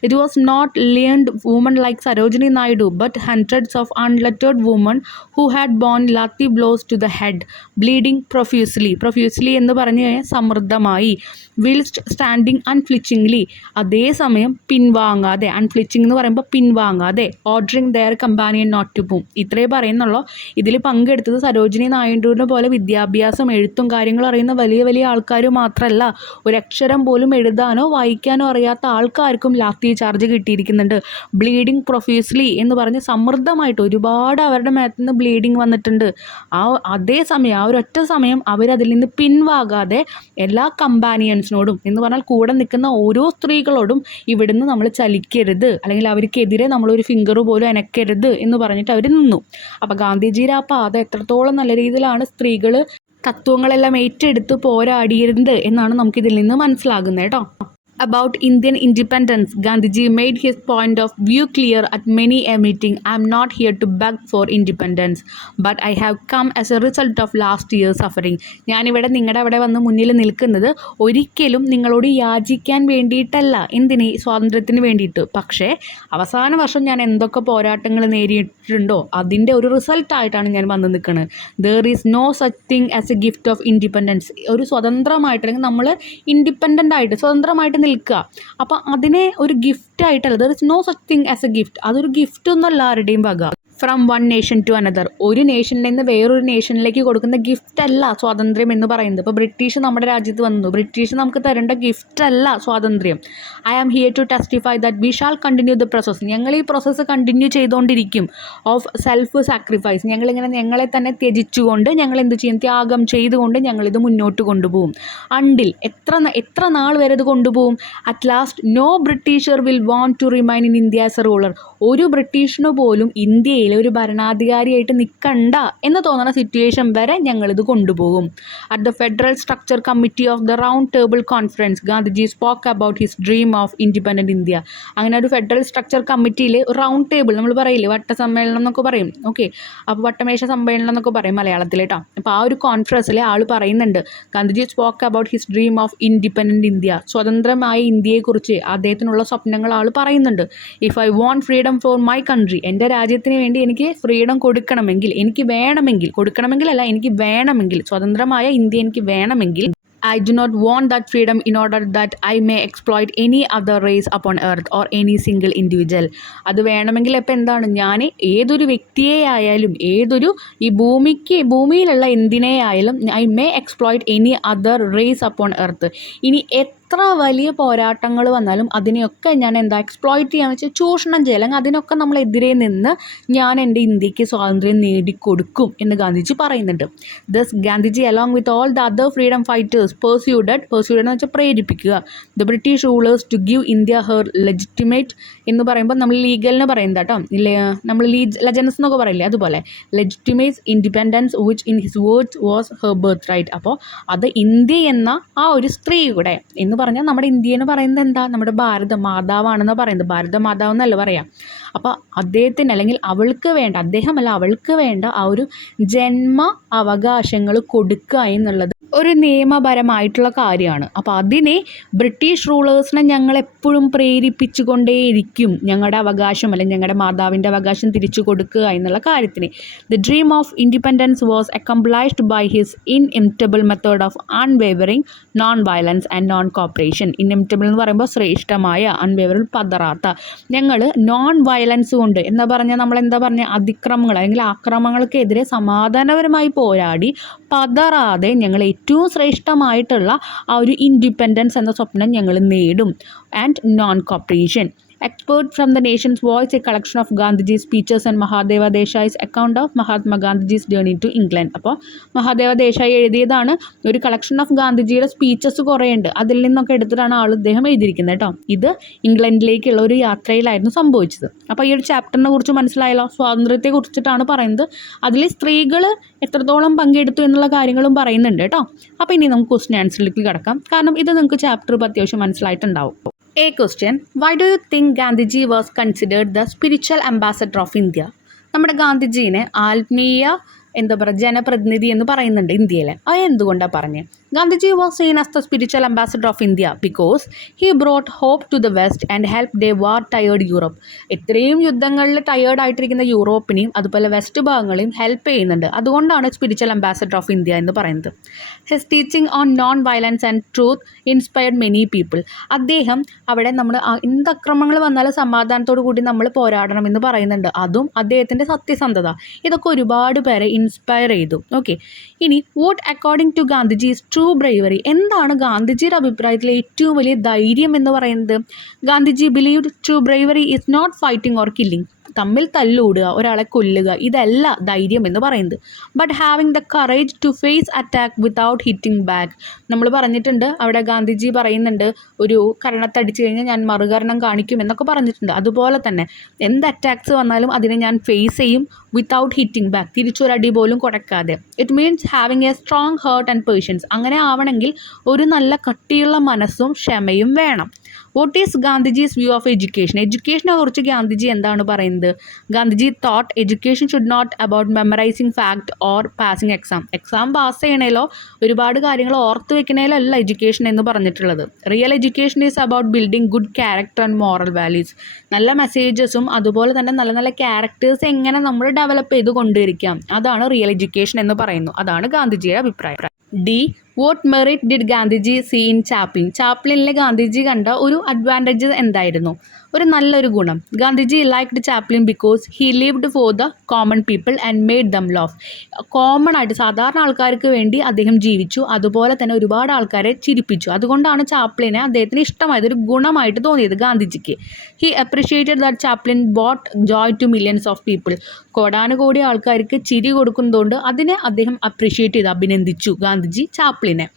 It was not learned woman like Sarojini Naidu but hundreds of unlettered woman who had borne lathi blows to the head bleeding profusely എന്ന് പറഞ്ഞു കഴിഞ്ഞാൽ സമൃദ്ധമായി. വിൽസ്റ്റ് സ്റ്റാൻഡിങ് അൺഫ്ലിച്ചിങ്ലി, അതേസമയം പിൻവാങ്ങാതെ, അൺഫ്ലിച്ചിങ് എന്ന് പറയുമ്പോൾ പിൻവാങ്ങാതെ. Ordering their companion not to boom. ഇത്രേ പറയുന്നുള്ളൂ. ഇതിൽ പങ്കെടുത്തത് സരോജിനി നായിഡുവിനെ പോലെ വിദ്യാഭ്യാസം എഴുത്തും കാര്യങ്ങളും അറിയുന്ന വലിയ വലിയ ആൾക്കാർ മാത്രമല്ല, ഒരക്ഷരം പോലും എഴുതാനോ വായിക്കാനോ അറിയാത്ത ആൾക്കാർക്കും ലാത്തി ചാർജ് കിട്ടിയിരിക്കുന്നുണ്ട്. ബ്ലീഡിങ് പ്രൊഫ്യൂസ്ലി എന്ന് പറഞ്ഞ് സമൃദ്ധമായിട്ട് ഒരുപാട് അവരുടെ മേത്ത് നിന്ന് ബ്ലീഡിങ് വന്നിട്ടുണ്ട്. അതേസമയം ആ ഒരൊറ്റ സമയം അവരതിൽ നിന്ന് പിൻവാങ്ങാതെ എല്ലാ കമ്പാനിയൻസിനോടും എന്ന് പറഞ്ഞാൽ കൂടെ നിൽക്കുന്ന ഓരോ സ്ത്രീകളോടും ഇവിടുന്ന് നമ്മൾ ചലിക്കരുത്, അല്ലെങ്കിൽ അവർക്കെതിരെ നമ്മളൊരു ഫിംഗർ പോലും അനക്കരുത് എന്ന് പറഞ്ഞിട്ട് അവർ നിന്നു. അപ്പോൾ ഗാന്ധിജിയുടെ ആ പാത എത്രത്തോളം നല്ല രീതിയിലാണ് സ്ത്രീകൾ തത്വങ്ങളെല്ലാം ഏറ്റെടുത്ത് പോരാടിയിരുന്നത് എന്നാണ് നമുക്കിതിൽ നിന്ന് മനസ്സിലാകുന്നത് കേട്ടോ. About Indian independence, Gandhiji made his point of view clear at many a meeting. I am not here to beg for independence, but I have come as a result of last year's suffering. ഞാനിവിടെ നിങ്ങളുടെ അവിടെ വന്ന് മുന്നിൽ നിൽക്കുന്നത് ഒരിക്കലും നിങ്ങളോട് യാചിക്കാൻ വേണ്ടിയിട്ടല്ല, എന്തിന്, സ്വാതന്ത്ര്യത്തിന് വേണ്ടിയിട്ട്. പക്ഷേ അവസാന വർഷം ഞാൻ എന്തൊക്കെ പോരാട്ടങ്ങൾ നേരിട്ടുണ്ടോ അതിൻ്റെ ഒരു റിസൾട്ടായിട്ടാണ് ഞാൻ വന്ന് നിൽക്കുന്നത്. There is no such thing as a gift of independence. ഒരു സ്വതന്ത്രമായിട്ട്, അല്ലെങ്കിൽ നമ്മൾ ഇൻഡിപെൻഡൻ്റ് ആയിട്ട് സ്വതന്ത്രമായിട്ട് നിൽക്കുക. അപ്പോൾ അതിനെ ഒരു ഗിഫ്റ്റായിട്ടല്ല, there is no such thing as a gift. അതൊരു ഗിഫ്റ്റ് ഒന്നുമല്ല ആരുടെയും വക. From one nation to another, ഒരു നേഷനിൽ നിന്ന് വേറൊരു നേഷനിലേക്ക് കൊടുക്കുന്ന ഗിഫ്റ്റ് അല്ല സ്വാതന്ത്ര്യം എന്ന് പറയുന്നത്. ഇപ്പോൾ ബ്രിട്ടീഷ് നമ്മുടെ രാജ്യത്ത് വന്നു, ബ്രിട്ടീഷ് നമുക്ക് തരേണ്ട ഗിഫ്റ്റ് അല്ല സ്വാതന്ത്ര്യം. I am here to testify that we shall continue the process. ഞങ്ങൾ ഈ പ്രോസസ്സ് കണ്ടിന്യൂ ചെയ്തുകൊണ്ടിരിക്കും. ഓഫ് സെൽഫ് സാക്രിഫൈസ്, ഞങ്ങളിങ്ങനെ ഞങ്ങളെ തന്നെ ത്യജിച്ചുകൊണ്ട്, ഞങ്ങൾ എന്ത് ചെയ്യും, ത്യാഗം ചെയ്തുകൊണ്ട് ഞങ്ങളിത് മുന്നോട്ട് കൊണ്ടുപോകും. അണ്ടിൽ എത്ര നാൾ വരെ ഇത് കൊണ്ടുപോകും. At last no Britisher will want to remain in India as a ruler. ഒരു ബ്രിട്ടീഷിന് പോലും ഇന്ത്യയിൽ ഒരു ഭരണാധികാരിയായിട്ട് നിൽക്കണ്ട എന്ന് തോന്നുന്ന സിറ്റുവേഷൻ വരെ ഞങ്ങളിത് കൊണ്ടുപോകും. At the federal structure committee of the round table conference Gandhiji spoke about his dream of independent India. അങ്ങനെ ഒരു ഫെഡറൽ സ്ട്രക്ചർ കമ്മിറ്റിയിൽ റൗണ്ട് ടേബിൾ നമ്മൾ പറയില്ലേ, വട്ടസമ്മേളനം എന്നൊക്കെ പറയും. ഓക്കെ, അപ്പോൾ വട്ടമേശ സമ്മേളനം എന്നൊക്കെ പറയും മലയാളത്തിൽ കേട്ടോ. അപ്പോൾ ആ ഒരു കോൺഫറൻസിൽ ആൾ പറയുന്നുണ്ട്, Gandhiji spoke about his dream of independent India. സ്വതന്ത്രമായ ഇന്ത്യയെക്കുറിച്ച് അദ്ദേഹത്തിനുള്ള സ്വപ്നങ്ങൾ ആൾ പറയുന്നുണ്ട്. If I want freedom for my country, എൻ്റെ രാജ്യത്തിന് വേണ്ടി എനിക്ക് ഫ്രീഡം കൊടുക്കണമെങ്കിൽ, എനിക്ക് വേണമെങ്കിൽ, കൊടുക്കണമെങ്കിലല്ല എനിക്ക് വേണമെങ്കിൽ, സ്വതന്ത്രമായ ഇന്ത്യ എനിക്ക് വേണമെങ്കിൽ, I do not want that freedom in order that I may exploit any other race upon earth or any single individual. അത് വേണമെങ്കിൽ ഇപ്പം എന്താണ്, ഞാൻ ഏതൊരു വ്യക്തിയെ ആയാലും, ഏതൊരു ഈ ഭൂമിയിലുള്ള എന്തിനെ ആയാലും, I may exploit any other race upon earth. ഇനി എത്ര വലിയ പോരാട്ടങ്ങൾ വന്നാലും അതിനെയൊക്കെ ഞാൻ എക്സ്പ്ലോയിറ്റ് ചെയ്യാന്ന് വെച്ചാൽ ചൂഷണം ചെയ്യുക, അല്ലെങ്കിൽ അതിനൊക്കെ നമ്മളെതിരെ നിന്ന് ഞാൻ എൻ്റെ ഇന്ത്യക്ക് സ്വാതന്ത്ര്യം നേടിക്കൊടുക്കും എന്ന് ഗാന്ധിജി പറയുന്നുണ്ട്. Thus Gandhiji along with all the other freedom fighters persuaded എന്ന് വെച്ചാൽ പ്രേരിപ്പിക്കുക the British rulers to give India her legitimate എന്ന് പറയുമ്പോൾ നമ്മൾ ലീഗലിന് പറയുന്നത് കേട്ടോ, നമ്മൾ ലെജൻസ് എന്നൊക്കെ പറയില്ലേ, അതുപോലെ legitimate independence which in his words was her birthright. അപ്പോൾ അത് ഇന്ത്യ എന്ന ആ ഒരു സ്ത്രീയുടെ എന്ന് പറഞ്ഞാൽ നമ്മുടെ ഇന്ത്യ എന്ന് പറയുന്നത് എന്താ, നമ്മുടെ ഭാരത മാതാവാണെന്ന് പറയുന്നത്, ഭാരത മാതാവ് എന്നല്ല പറയാം. അപ്പോൾ അദ്ദേഹത്തിന് അല്ലെങ്കിൽ അവൾക്ക് വേണ്ട, അദ്ദേഹമല്ല അവൾക്ക് വേണ്ട ആ ഒരു ജന്മ അവകാശങ്ങൾ കൊടുക്കുക എന്നുള്ളത് ഒരു നിയമപരമായിട്ടുള്ള കാര്യമാണ്. അപ്പോൾ അതിനെ ബ്രിട്ടീഷ് റൂളേഴ്സിനെ ഞങ്ങളെപ്പോഴും പ്രേരിപ്പിച്ചുകൊണ്ടേയിരിക്കും, ഞങ്ങളുടെ അവകാശം അല്ലെങ്കിൽ ഞങ്ങളുടെ മാതാവിൻ്റെ അവകാശം തിരിച്ചു കൊടുക്കുക എന്നുള്ള കാര്യത്തിന്. The dream of independence was accomplished by his inimitable method of unwavering non violence and non cooperation. Inimitable എന്ന് പറയുമ്പോൾ ശ്രേഷ്ഠമായ, അൺവേവറിങ് പതറാത്ത. ഞങ്ങൾ നോൺ വയലൻസ് കൊണ്ട് എന്താ പറഞ്ഞാൽ, നമ്മൾ എന്താ പറഞ്ഞാൽ, അതിക്രമങ്ങൾ അല്ലെങ്കിൽ ആക്രമണങ്ങൾക്കെതിരെ സമാധാനപരമായി പോരാടി പതറാതെ ഞങ്ങൾ ഏറ്റവും ശ്രേഷ്ഠമായിട്ടുള്ള ആ ഒരു ഇൻഡിപെൻഡൻസ് എന്ന സ്വപ്നം ഞങ്ങൾ നേടും. And non corporation. Expert from the nation's voice, a collection of Gandhiji's speeches and Mahadeva Deshai's account of Mahatma Gandhiji's journey to England. അപ്പോൾ മഹാദേവ ദേശായി എഴുതിയതാണ്. ഒരു കളക്ഷൻ ഓഫ് ഗാന്ധിജിയുടെ സ്പീച്ചസ് കുറേ ഉണ്ട്, അതിൽ നിന്നൊക്കെ എടുത്തിട്ടാണ് ഇദ്ദേഹം എഴുതിയിരിക്കുന്നത് കേട്ടോ. ഇത് ഇംഗ്ലണ്ടിലേക്കുള്ള ഒരു യാത്രയിലായിരുന്നു സംഭവിച്ചത്. അപ്പോൾ ഈ ഒരു ചാപ്റ്ററിനെ കുറിച്ച് മനസ്സിലായല്ലോ, സ്വാതന്ത്ര്യത്തെ കുറിച്ചിട്ടാണ് പറയുന്നത്. അതിൽ സ്ത്രീകൾ എത്രത്തോളം പങ്കെടുത്തു എന്നുള്ള കാര്യങ്ങളും പറയുന്നുണ്ട് കേട്ടോ. അപ്പോൾ ഇനി നമുക്ക് ക്വസ്റ്റ്യൻ ആൻസറിലേക്ക് കിടക്കാം, കാരണം ഇത് നിങ്ങൾക്ക് ചാപ്റ്റർ ഇപ്പോൾ അത്യാവശ്യം മനസ്സിലായിട്ടുണ്ടാവും. A question: why do you think Gandhiji was considered the spiritual ambassador of India? നമ്മുടെ ഗാന്ധിജീനെ ആത്മീയ എന്താ പറയുക ജനപ്രതിനിധി എന്ന് പറയുന്നുണ്ട് ഇന്ത്യയിൽ. അത് എന്തുകൊണ്ടാണ് പറഞ്ഞത്? Gandhiji was seen as the spiritual ambassador of India because he brought hope to the West and helped a war-tired Europe. ഇത്രയും യുദ്ധങ്ങളിൽ ടയേർഡ് ആയിട്ടിരിക്കുന്ന യൂറോപ്പിനെയും അതുപോലെ വെസ്റ്റ് ഭാഗങ്ങളെയും ഹെൽപ്പ് ചെയ്യുന്നുണ്ട്. അതുകൊണ്ടാണ് സ്പിരിച്വൽ അംബാസഡർ ഓഫ് ഇന്ത്യ എന്ന് പറയുന്നത്. His teaching on non violence and truth inspired many people. അദ്ദേഹം അവിടെ നമ്മൾ എന്ത് അക്രമങ്ങൾ വന്നാലും സമാധാനത്തോടു കൂടി നമ്മൾ പോരാടണം എന്ന് പറയുന്നുണ്ട്. അതും അദ്ദേഹത്തിൻ്റെ സത്യസന്ധത, ഇതൊക്കെ ഒരുപാട് പേരെ ഇൻസ്പയർ ചെയ്തു. ഓക്കെ, ഇനി what according to Gandhiji's true bravery. എന്താണ് ഗാന്ധിജിയുടെ അഭിപ്രായത്തിലെ ഏറ്റവും വലിയ ധൈര്യം എന്ന് പറയുന്നത്? Gandhiji believed true bravery is not fighting or killing. തമ്മിൽ തല്ലൂടുക, ഒരാളെ കൊല്ലുക, ഇതല്ല ധൈര്യം എന്ന് പറയുന്നത്. But having the courage to face attack without hitting back. നമ്മൾ പറഞ്ഞിട്ടുണ്ട്, അവിടെ ഗാന്ധിജി പറയുന്നുണ്ട്, ഒരു കരണത്തടിച്ചു കഴിഞ്ഞാൽ ഞാൻ മറുകരണം കാണിക്കും എന്നൊക്കെ പറഞ്ഞിട്ടുണ്ട്. അതുപോലെ തന്നെ എന്ത് അറ്റാക്സ് വന്നാലും അതിനെ ഞാൻ ഫേസ് ചെയ്യും വിത്തൗട്ട് ഹിറ്റിംഗ് ബാക്ക്, തിരിച്ചൊരടി പോലും കൊടുക്കാതെ. It means having a strong heart and patience. അങ്ങനെ ആവണമെങ്കിൽ ഒരു നല്ല കട്ടിയുള്ള മനസ്സും ക്ഷമയും വേണം. What is Gandhiji's view of education? എഡ്യൂക്കേഷനെ കുറിച്ച് ഗാന്ധിജി എന്താണ് പറയുന്നത്? Gandhiji thought education should not about memorising fact or passing exam. Exam pass ചെയ്യണേലോ ഒരുപാട് കാര്യങ്ങൾ ഓർത്ത് വെക്കണേലോ അല്ല എഡ്യൂക്കേഷൻ എന്ന് പറഞ്ഞിട്ടുള്ളത്. Real education is about building good character and moral values. നല്ല മെസ്സേജസും അതുപോലെ തന്നെ നല്ല നല്ല ക്യാരക്ടേഴ്സ് എങ്ങനെ നമ്മൾ ഡെവലപ്പ് ചെയ്ത് കൊണ്ടുവരിക്കാം, അതാണ് റിയൽ എഡ്യൂക്കേഷൻ എന്ന് പറയുന്നു. അതാണ് ഗാന്ധിജിയുടെ അഭിപ്രായം. D, what merit did Gandhiji see in Chaplin? ചാപ്ലിനിലെ ഗാന്ധിജി കണ്ട ഒരു അഡ്വാൻറ്റേജ് എന്തായിരുന്നു? ഒരു നല്ലൊരു ഗുണം. Gandhiji liked Chaplin because he lived for the common people and made them love. Common ആയിട്ട് സാധാരണ ആൾക്കാർക്ക് വേണ്ടി അദ്ദേഹം ജീവിച്ചു, അതുപോലെ തന്നെ ഒരുപാട് ആൾക്കാരെ ചിരിപ്പിച്ചു. അതുകൊണ്ടാണ് ചാപ്ലിനെ അദ്ദേഹത്തിന് ഇഷ്ടമായത്, ഒരു ഗുണമായിട്ട് തോന്നിയത് ഗാന്ധിജിക്ക്. He appreciated that Chaplin brought joy to millions of people. കോടാനുകോടി ആൾക്കാർക്ക് ചിരി കൊടുക്കുന്നതുകൊണ്ട് അതിനെ അദ്ദേഹം അപ്രിഷിയേറ്റ് ചെയ്ത് അഭിനന്ദിച്ചു ഗാന്ധിജി ചാപ്ലിനെ.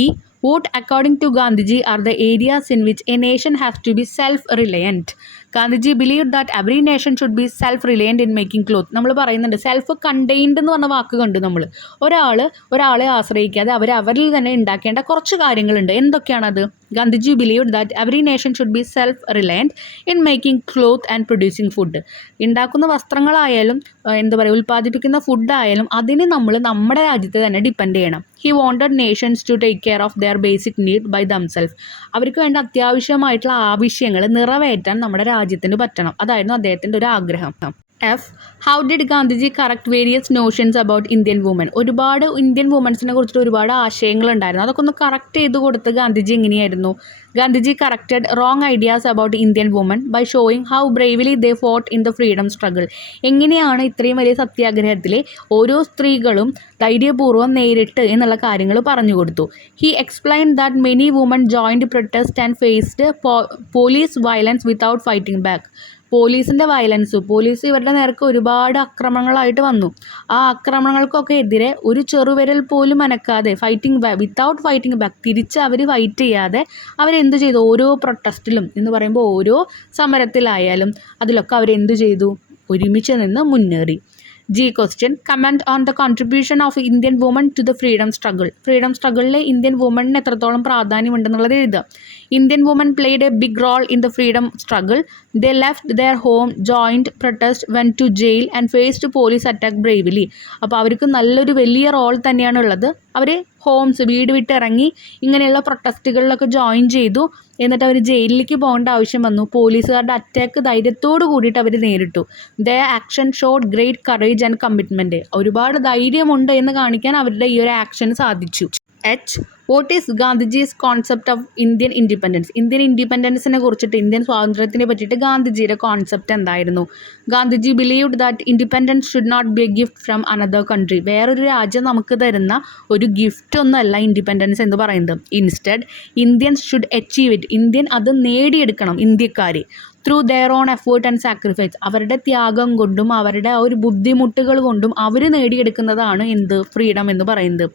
ഈ what according to Gandhiji are the areas in which a nation has to be self-reliant? Gandhiji believe that every nation should be self reliant in making cloth. നമ്മൾ പറയുന്നുണ്ട് സെൽഫ് കണ്ടെയ്ൻഡ് എന്ന് പറഞ്ഞ വാക്ക് കണ്ടു നമ്മൾ. ഒരാളെ ആശ്രയിക്കാതെ അവരിൽ തന്നെ ഉണ്ടാക്കേണ്ട കുറച്ച് കാര്യങ്ങളുണ്ട്. എന്തൊക്കെയാണത്? Gandhiji believe that every nation should be self reliant in making cloth and producing food. ഉണ്ടാക്കുന്ന വസ്ത്രങ്ങളായാലും ഉൽപ്പാദിപ്പിക്കുന്ന ഫുഡായാലും അതിന് നമ്മൾ നമ്മുടെ രാജ്യത്തെ തന്നെ ഡിപ്പെൻഡ് ചെയ്യണം. He wanted nations to take care of their basic need by themselves. അവർക്ക് വേണ്ട അത്യാവശ്യമായിട്ടുള്ള ആവശ്യങ്ങൾ നിറവേറ്റാൻ നമ്മുടെ രാജ്യത്തിന് പറ്റണം. അതായിരുന്നു അദ്ദേഹത്തിൻ്റെ ഒരു ആഗ്രഹം. F, how did Gandhiji correct various notions about Indian woman? ഒരുപാട് ഇന്ത്യൻ വുമൻസിനെ കുറിച്ചിട്ട് ഒരുപാട് ആശയങ്ങളുണ്ടായിരുന്നു, അതൊക്കെ ഒന്ന് കറക്റ്റ് ചെയ്ത് കൊടുത്ത് ഗാന്ധിജി എങ്ങനെയായിരുന്നു? Gandhiji corrected wrong ideas about Indian woman by showing how bravely they fought in the freedom struggle. എങ്ങനെയാണ് ഇത്രയും വലിയ സത്യാഗ്രഹത്തിലെ ഓരോ സ്ത്രീകളും ധൈര്യപൂർവ്വം നേരിട്ട് എന്നുള്ള കാര്യങ്ങൾ പറഞ്ഞു കൊടുത്തു. He explain that many woman joined protest and faced police violence without fighting back. പോലീസിൻ്റെ വയലൻസ്, പോലീസ് ഇവരുടെ നേർക്ക് ഒരുപാട് ആക്രമണങ്ങളായിട്ട് വന്നു. ആ ആക്രമണങ്ങൾക്കൊക്കെ എതിരെ ഒരു ചെറുവിരൽ പോലും അനക്കാതെ വിത്തൗട്ട് ഫൈറ്റിംഗ് ബാക്ക്, തിരിച്ച് അവർ ഫൈറ്റ് ചെയ്യാതെ അവരെന്ത് ചെയ്തു? ഓരോ പ്രൊട്ടസ്റ്റിലും എന്ന് പറയുമ്പോൾ ഓരോ സമരത്തിലായാലും അതിലൊക്കെ അവരെന്ത് ചെയ്തു? ഒരുമിച്ച് നിന്ന് മുന്നേറി. G question comment on the contribution of Indian woman to the freedom struggle. Freedom സ്ട്രഗിളിൽ ഇന്ത്യൻ വുമണിന് എത്രത്തോളം പ്രാധാന്യമുണ്ടെന്നുള്ളത് എഴുതുക. Indian woman played a big role in the freedom struggle. They left their home, joined protest, went to jail and faced police attack bravely. അപ്പോൾ അവർക്ക് നല്ലൊരു വലിയ role തന്നെയാണുള്ളത്. അവർ ഹോംസ്, വീട് വിട്ട് ഇറങ്ങി ഇങ്ങനെയുള്ള പ്രൊട്ടസ്റ്റുകളിലൊക്കെ ജോയിൻ ചെയ്തു. എന്നിട്ട് അവർ ജയിലിലേക്ക് പോകേണ്ട ആവശ്യം വന്നു. പോലീസുകാരുടെ അറ്റാക്ക് ധൈര്യത്തോട് കൂടിയിട്ട് അവർ നേരിട്ടു. The action showed great courage and commitment. ഒരുപാട് ധൈര്യമുണ്ട് എന്ന് കാണിക്കാൻ അവരുടെ ഈ ഒരു ആക്ഷന് സാധിച്ചു. H, what is Gandhiji's concept of Indian independence. Indian ഇൻഡിപെൻഡൻസിനെ കുറിച്ചിട്ട്, ഇന്ത്യൻ സ്വാതന്ത്ര്യത്തിനെ പറ്റിയിട്ട് ഗാന്ധിജിയുടെ കോൺസെപ്റ്റ് എന്തായിരുന്നു? Gandhiji believed that independence should not be a gift from another country. വേറൊരു രാജ്യം നമുക്ക് തരുന്ന ഒരു ഗിഫ്റ്റ് ഒന്നുമല്ല ഇൻഡിപെൻഡൻസ് എന്ന് പറയുന്നത്. Instead Indians should achieve it. Indian അത് നേടിയെടുക്കണം, ഇന്ത്യക്കാർ, through their own effort and sacrifice. അവരുടെ ത്യാഗം കൊണ്ടും അവരുടെ ആ ഒരു ബുദ്ധിമുട്ടുകൾ കൊണ്ടും അവർ നേടിയെടുക്കുന്നതാണ് എന്ത്, ഫ്രീഡം എന്ന് പറയുന്നത്.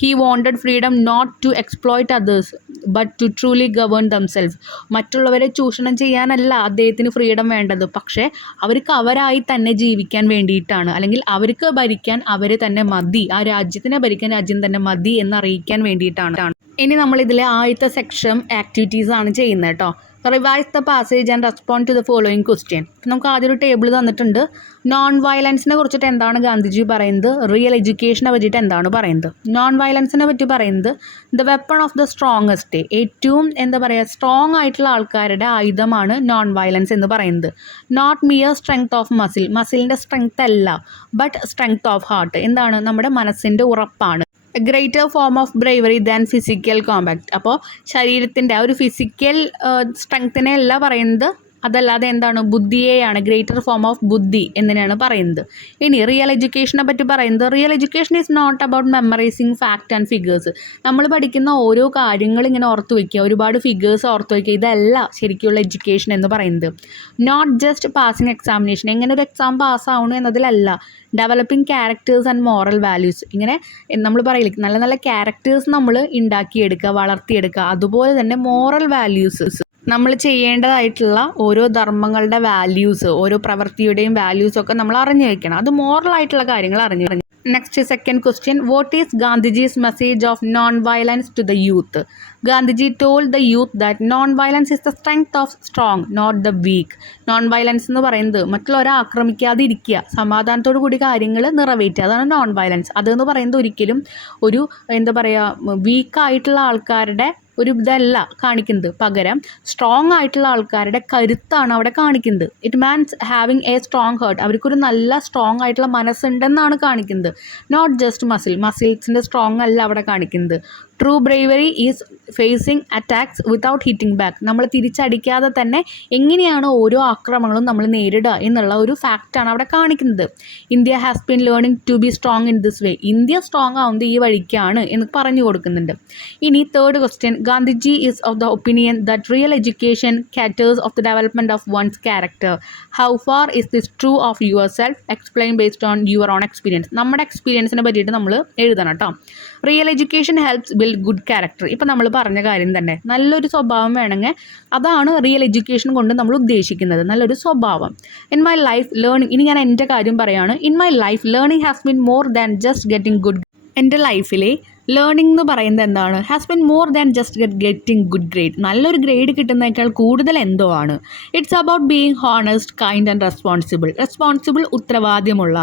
He wanted freedom not to exploit others but to truly govern themselves. മറ്റുള്ളവരെ ചൂഷണം ചെയ്യാനല്ല അദ്ദേഹത്തിന് ഫ്രീഡം വേണ്ടത്, പക്ഷേ അവർക്ക് അവരായി തന്നെ ജീവിക്കാൻ വേണ്ടിയിട്ടാണ്. അല്ലെങ്കിൽ അവർക്ക് ഭരിക്കാൻ അവർ തന്നെ മതി, ആ രാജ്യത്തിനെ ഭരിക്കാൻ രാജ്യം തന്നെ മതി എന്നറിയിക്കാൻ വേണ്ടിയിട്ടാണ്. ഇനി നമ്മളിതിലെ ആദ്യത്തെ സെക്ഷൻ ആക്ടിവിറ്റീസ് ആണ് ചെയ്യുന്നത് കേട്ടോ. Revise the passage and respond to the following question. നമുക്ക് ആദ്യം ഒരു ടേബിൾ തന്നിട്ടുണ്ട്. നോൺ വയലൻസിനെ കുറിച്ചിട്ട് എന്താണ് ഗാന്ധിജി പറയുന്നത്, റിയൽ എഡ്യൂക്കേഷനെ പറ്റിയിട്ട് എന്താണ് പറയുന്നത്. നോൺ വയലൻസിനെ പറ്റി പറയുന്നത് the weapon of the strongest, ഏറ്റവും എന്താ പറയുക സ്ട്രോങ് ആയിട്ടുള്ള ആൾക്കാരുടെ ആയുധമാണ് നോൺ വയലൻസ് എന്ന് പറയുന്നത്. Not mere strength of muscle, മസിലിൻ്റെ സ്ട്രെങ്ത് അല്ല, ബട്ട് സ്ട്രെങ്ത് ഓഫ് ഹാർട്ട്, എന്താണ് നമ്മുടെ മനസ്സിൻ്റെ ഉറപ്പാണ്. Greater form of bravery than physical combat. അപ്പോൾ ശരീരത്തിൻ്റെ ആ ഒരു ഫിസിക്കൽ സ്ട്രെങ്ത്തിനെ അല്ല പറയുന്നത്, അതല്ലാതെ എന്താണ് ബുദ്ധിയെയാണ്, ഗ്രേറ്റർ ഫോം ഓഫ് ബുദ്ധി എന്നിനാണ് പറയുന്നത്. ഇനി റിയൽ എഡ്യൂക്കേഷനെ പറ്റി പറയുന്നത് real education is not about memorising fact and figures. നമ്മൾ പഠിക്കുന്ന ഓരോ കാര്യങ്ങൾ ഇങ്ങനെ ഓർത്ത് വയ്ക്കുക, ഒരുപാട് ഫിഗേഴ്സ് ഓർത്ത് വയ്ക്കുക, ഇതല്ല ശരിക്കുള്ള എഡ്യൂക്കേഷൻ എന്ന് പറയുന്നത്. നോട്ട് ജസ്റ്റ് പാസിങ് എക്സാമിനേഷൻ, എങ്ങനെ ഒരു എക്സാം പാസ്സാവണം എന്നതിലല്ല. Developing characters and moral values, ഇങ്ങനെ നമ്മൾ പറയില്ല നല്ല നല്ല ക്യാരക്ടേഴ്സ് നമ്മൾ ഉണ്ടാക്കിയെടുക്കുക, വളർത്തിയെടുക്കുക. അതുപോലെ തന്നെ മോറൽ വാല്യൂസ്, നമ്മൾ ചെയ്യേണ്ടതായിട്ടുള്ള ഓരോ ധർമ്മങ്ങളുടെ വാല്യൂസ്, ഓരോ പ്രവൃത്തിയുടെയും വാല്യൂസൊക്കെ നമ്മൾ അറിഞ്ഞു വയ്ക്കണം. അത് മോറലായിട്ടുള്ള കാര്യങ്ങൾ അറിഞ്ഞു. Next second question, what is Gandhiji's message of non violence to the youth. Gandhiji told the youth that non violence is the strength of strong not the weak. Non violence എന്ന് പറയുന്നത് മറ്റുള്ളവരെ ആക്രമിക്കാതെ ഇരിക്കുക, സമാധാനത്തോടു കൂടി കാര്യങ്ങൾ നിറവേറ്റുക, അതാണ് നോൺ വയലൻസ്. അതെന്ന് പറയുന്നത് ഒരിക്കലും ഒരു എന്താ പറയുക വീക്കായിട്ടുള്ള ആൾക്കാരുടെ ഒരു ഇതല്ല കാണിക്കുന്നത്, പകരം സ്ട്രോങ് ആയിട്ടുള്ള ആൾക്കാരുടെ കരുത്താണ് അവിടെ കാണിക്കുന്നത്. It means having a strong heart, അവർക്കൊരു നല്ല സ്ട്രോങ് ആയിട്ടുള്ള മനസ്സുണ്ടെന്നാണ് കാണിക്കുന്നത്. നോട്ട് ജസ്റ്റ് മസിൽസിൻ്റെ സ്ട്രോങ് അല്ല അവിടെ കാണിക്കുന്നത്. True bravery is facing attacks without hitting back. നമ്മൾ തിരിച്ചടിക്കാതെ തന്നെ എങ്ങനെയാണ് ഓരോ ആക്രമണങ്ങളും നമ്മൾ നേരിടുക എന്നുള്ള ഒരു ഫാക്റ്റാണ് അവിടെ കാണിക്കുന്നത്. India has been learning to be strong in this way. India strong ആവുന്നത് ഈ വഴിക്കാണ് എന്ന് പറഞ്ഞു കൊടുക്കുന്നുണ്ട്. ഇനി third question, Gandhiji is of the opinion that real education caters of the development of one's character. How far is this true of yourself, explain based on your own experience. നമ്മുടെ എക്സ്പീരിയൻസിനെ പറ്റിയിട്ട് നമ്മൾ എഴുതണം കേട്ടോ. Real education helps build good character. ഇപ്പം നമ്മൾ പറഞ്ഞ കാര്യം തന്നെ, നല്ലൊരു സ്വഭാവം വേണമെങ്കിൽ അതാണ് റിയൽ എഡ്യൂക്കേഷൻ കൊണ്ട് നമ്മൾ ഉദ്ദേശിക്കുന്നത്, നല്ലൊരു സ്വഭാവം. ഇൻ മൈ ലൈഫ് ലേണിംഗ്, ഇനി ഞാൻ എൻ്റെ കാര്യം പറയുകയാണ്. In my life learning has been more than just getting good. എൻ്റെ ലൈഫിലെ ലേണിംഗ് എന്ന് പറയുന്നത് എന്താണ്, has been more than just getting good grade. നല്ലൊരു ഗ്രേഡ് കിട്ടുന്നതിനേക്കാൾ കൂടുതൽ എന്തോ ആണ്. It's about being honest, kind and responsible ഉത്തരവാദിത്തമുള്ള,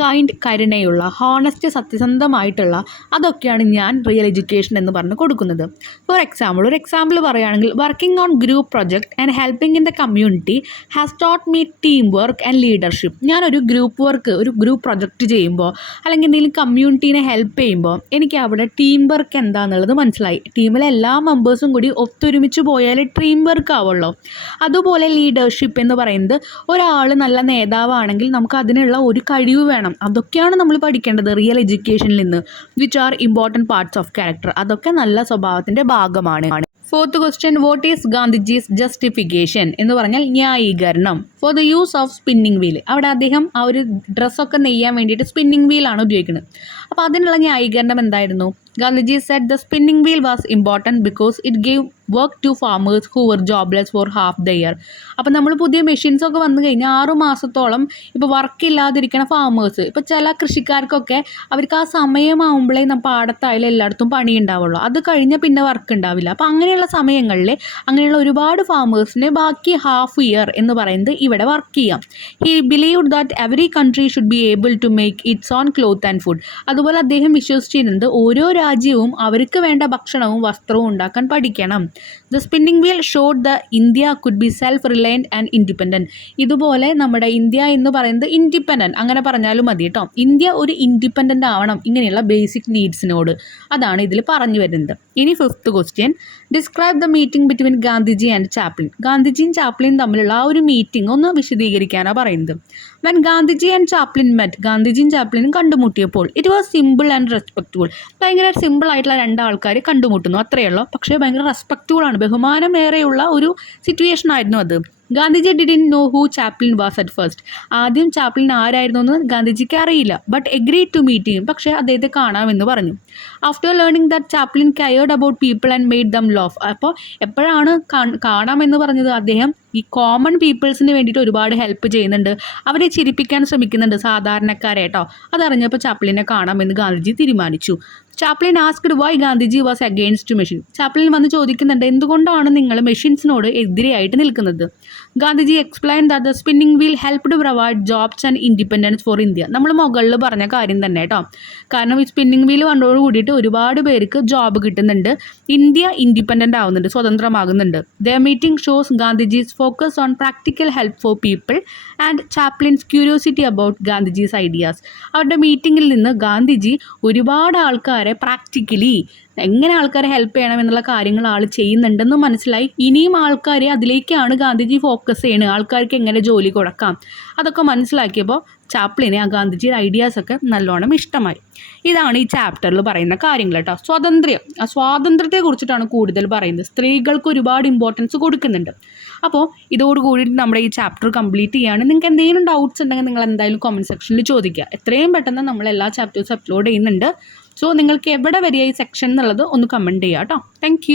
കൈൻഡ് കരുണയുള്ള, ഹോണസ്റ്റ് സത്യസന്ധമായിട്ടുള്ള, അതൊക്കെയാണ് ഞാൻ റിയൽ എഡ്യൂക്കേഷൻ എന്ന് പറഞ്ഞ് കൊടുക്കുന്നത്. ഒരു എക്സാമ്പിൾ പറയുകയാണെങ്കിൽ, working on group project and helping in the community has taught me team work and leadership. ഞാനൊരു ഗ്രൂപ്പ് പ്രൊജക്റ്റ് ചെയ്യുമ്പോൾ അല്ലെങ്കിൽ എന്തെങ്കിലും കമ്മ്യൂണിറ്റീനെ ഹെൽപ്പ് ചെയ്യുമ്പോൾ എനിക്ക് അവിടെ ടീം വർക്ക് എന്താണെന്നുള്ളത് മനസ്സിലായി. ടീമിലെ എല്ലാ മെമ്പേഴ്സും കൂടി ഒത്തൊരുമിച്ച് പോയാലേ ടീം വർക്ക് ആവുള്ളൂ. അതുപോലെ ലീഡർഷിപ്പ് എന്ന് പറയുന്നത്, ഒരാൾ നല്ല നേതാവാണെങ്കിൽ നമുക്ക് അതിനുള്ള ഒരു കഴിവ് വേണം. അതൊക്കെയാണ് നമ്മൾ പഠിക്കേണ്ടത് റിയൽ എഡ്യൂക്കേഷനിൽ നിന്ന്. Which are important parts of character. അതൊക്കെ നല്ല സ്വഭാവത്തിൻ്റെ ഭാഗമാണ്. Fourth question, what is Gandhiji's justification എന്ന് പറഞ്ഞാൽ ന്യായീകരണം. For the use of spinning wheel. അവിടെ അദ്ദേഹം ആ ഒരു ഡ്രസ്സൊക്കെ നെയ്യാൻ വേണ്ടിയിട്ട് സ്പിന്നിങ് വീലാണ് ഉപയോഗിക്കുന്നത്. അപ്പോൾ അതിനുള്ള ന്യായീകരണം എന്തായിരുന്നു? Gandhiji said the spinning wheel was important because it gave work to farmers who were jobless for half the year. അപ്പം നമ്മൾ പുതിയ മെഷീൻസ് ഒക്കെ വന്നു കഴിഞ്ഞാൽ 6 മാസത്തോളം ഇപ്പോൾ വർക്കില്ലാതിരിക്കുന്ന ഫാമേഴ്സ്, ഇപ്പോൾ ചില കൃഷിക്കാർക്കൊക്കെ അവർക്ക് ആ സമയമാകുമ്പോഴേ പാടത്തായാലും എല്ലായിടത്തും പണി ഉണ്ടാവുള്ളൂ. അത് കഴിഞ്ഞാൽ പിന്നെ വർക്ക് ഉണ്ടാവില്ല. അപ്പോൾ അങ്ങനെയുള്ള സമയങ്ങളിൽ അങ്ങനെയുള്ള ഒരുപാട് ഫാമേഴ്സിന് ബാക്കി ഹാഫ് ഇയർ എന്ന് പറയുന്നത് ഇവിടെ വർക്ക് ചെയ്യാം. He believed that every country should be able to make its own cloth and food. അതുപോലെ അദ്ദേഹം വിശ്വസിച്ചിരുന്നത് ഓരോ രാജ്യവും അവർക്ക് വേണ്ട ഭക്ഷണവും വസ്ത്രവും ഉണ്ടാക്കാൻ പഠിക്കണം. The spinning wheel showed the India could be self reliant and independent. ഇതുപോലെ നമ്മുടെ ഇന്ത്യ എന്ന് പറയുന്നത് ഇൻഡിപെൻഡൻറ്റ്, അങ്ങനെ പറഞ്ഞാലും മതി കേട്ടോ. ഇന്ത്യ ഒരു ഇൻഡിപെൻഡൻ്റ് ആവണം ഇങ്ങനെയുള്ള ബേസിക് നീഡ്സിനോട്. അതാണ് ഇതിൽ പറഞ്ഞു വരുന്നത്. ഇനി 5th question, describe the meeting between Gandhiji and Chaplin. ഗാന്ധിജിയും ചാപ്ലിനും തമ്മിലുള്ള ആ ഒരു മീറ്റിംഗ് ഒന്ന് വിശദീകരിക്കാനാണ് പറയുന്നത്. When Gandhiji and Chaplin met, ഗാന്ധിജിയും ചാപ്ലിനും കണ്ടുമുട്ടിയപ്പോൾ it was simple and respectful. ഭയങ്കര സിമ്പിൾ ആയിട്ടുള്ള 2 ആൾക്കാർ കണ്ടുമുട്ടുന്നു, അത്രയേ ഉള്ളൂ. പക്ഷേ ഭയങ്കര റെസ്പെക്റ്റ്ഫുൾ ആണ്, ബഹുമാനമേറെയുള്ള ഒരു സിറ്റുവേഷൻ ആയിരുന്നു അത്. Gandhiji didn't know who Chaplin was at first. ആദ്യം ചാപ്ലിൻ ആരായിരുന്നു എന്ന് ഗാന്ധിജിക്ക് അറിയില്ല. But agreed to meet him, പക്ഷേ അദ്ദേഹത്തെ കാണാമെന്ന് പറഞ്ഞു. After learning that Chaplin cared about people and made them laugh. അപ്പോൾ എപ്പോഴാണ് കാണാമെന്ന് പറഞ്ഞത്, അദ്ദേഹം ഈ കോമൺ പീപ്പിൾസിന് വേണ്ടിയിട്ട് ഒരുപാട് ഹെൽപ്പ് ചെയ്യുന്നുണ്ട്, അവരെ ചിരിപ്പിക്കാൻ ശ്രമിക്കുന്നുണ്ട് സാധാരണക്കാരെ കേട്ടോ. അതറിഞ്ഞപ്പോൾ ചാപ്ലിനെ കാണാമെന്ന് ഗാന്ധിജി തീരുമാനിച്ചു. Chaplin asked why Gandhiji was against machine. Chaplin വന്ന് ചോദിക്കുന്നുണ്ട്, എന്തുകൊണ്ടാണ് നിങ്ങൾ മെഷീൻസിനോട് എതിരെയായിട്ട് നിൽക്കുന്നത്. Gandhiji explain that the spinning wheel helped provide jobs and independence for India. നമ്മൾ മുകളിൽ പറഞ്ഞ കാര്യം തന്നെ കേട്ടോ. കാരണം ഈ സ്പിന്നിംഗ് വീൽ വന്നതോട് കൂടിയിട്ട് ഒരുപാട് പേർക്ക് ജോബ് കിട്ടുന്നുണ്ട്, ഇന്ത്യ ഇൻഡിപെൻഡൻ്റ് ആവുന്നുണ്ട്, സ്വതന്ത്രമാകുന്നുണ്ട്. The meeting shows Gandhiji's focus on practical help for people and Chaplin's curiosity about Gandhiji's ideas. അവരുടെ മീറ്റിങ്ങിൽ നിന്ന് ഗാന്ധിജി ഒരുപാട് ആൾക്കാരെ പ്രാക്ടിക്കലി എങ്ങനെ ആൾക്കാരെ ഹെൽപ്പ് ചെയ്യണം എന്നുള്ള കാര്യങ്ങൾ ആൾ ചെയ്യുന്നുണ്ടെന്ന് മനസ്സിലായി. ഇനിയും ആൾക്കാരെ അതിലേക്കാണ് ഗാന്ധിജി ഫോക്കസ് ചെയ്യുന്നത്, ആൾക്കാർക്ക് എങ്ങനെ ജോലി കൊടുക്കാം അതൊക്കെ മനസ്സിലാക്കിയപ്പോൾ ചാപ്ലിനെ ആ ഗാന്ധിജിയുടെ ഐഡിയാസൊക്കെ നല്ലോണം ഇഷ്ടമായി. ഇതാണ് ഈ ചാപ്റ്ററിൽ പറയുന്ന കാര്യങ്ങൾ കേട്ടോ. സ്വാതന്ത്ര്യത്തെ കുറിച്ചിട്ടാണ് കൂടുതൽ പറയുന്നത്. സ്ത്രീകൾക്ക് ഒരുപാട് ഇമ്പോർട്ടൻസ് കൊടുക്കുന്നുണ്ട്. അപ്പോൾ ഇതോടുകൂടിയിട്ട് നമ്മുടെ ഈ ചാപ്റ്റർ കംപ്ലീറ്റ് ചെയ്യുകയാണ്. നിങ്ങൾക്ക് എന്തെങ്കിലും ഡൗട്ട്സ് ഉണ്ടെങ്കിൽ നിങ്ങൾ എന്തായാലും കമൻറ്റ് സെക്ഷനിൽ ചോദിക്കുക. എത്രയും പെട്ടെന്ന് നമ്മൾ എല്ലാ ചാപ്റ്റേഴ്സും അപ്ലോഡ് ചെയ്യുന്നുണ്ട്. സോ നിങ്ങൾക്ക് എവിടെ വരിക ഈ സെക്ഷൻ എന്നുള്ളത് ഒന്ന് കമൻറ്റ് ചെയ്യുക കേട്ടോ. താങ്ക്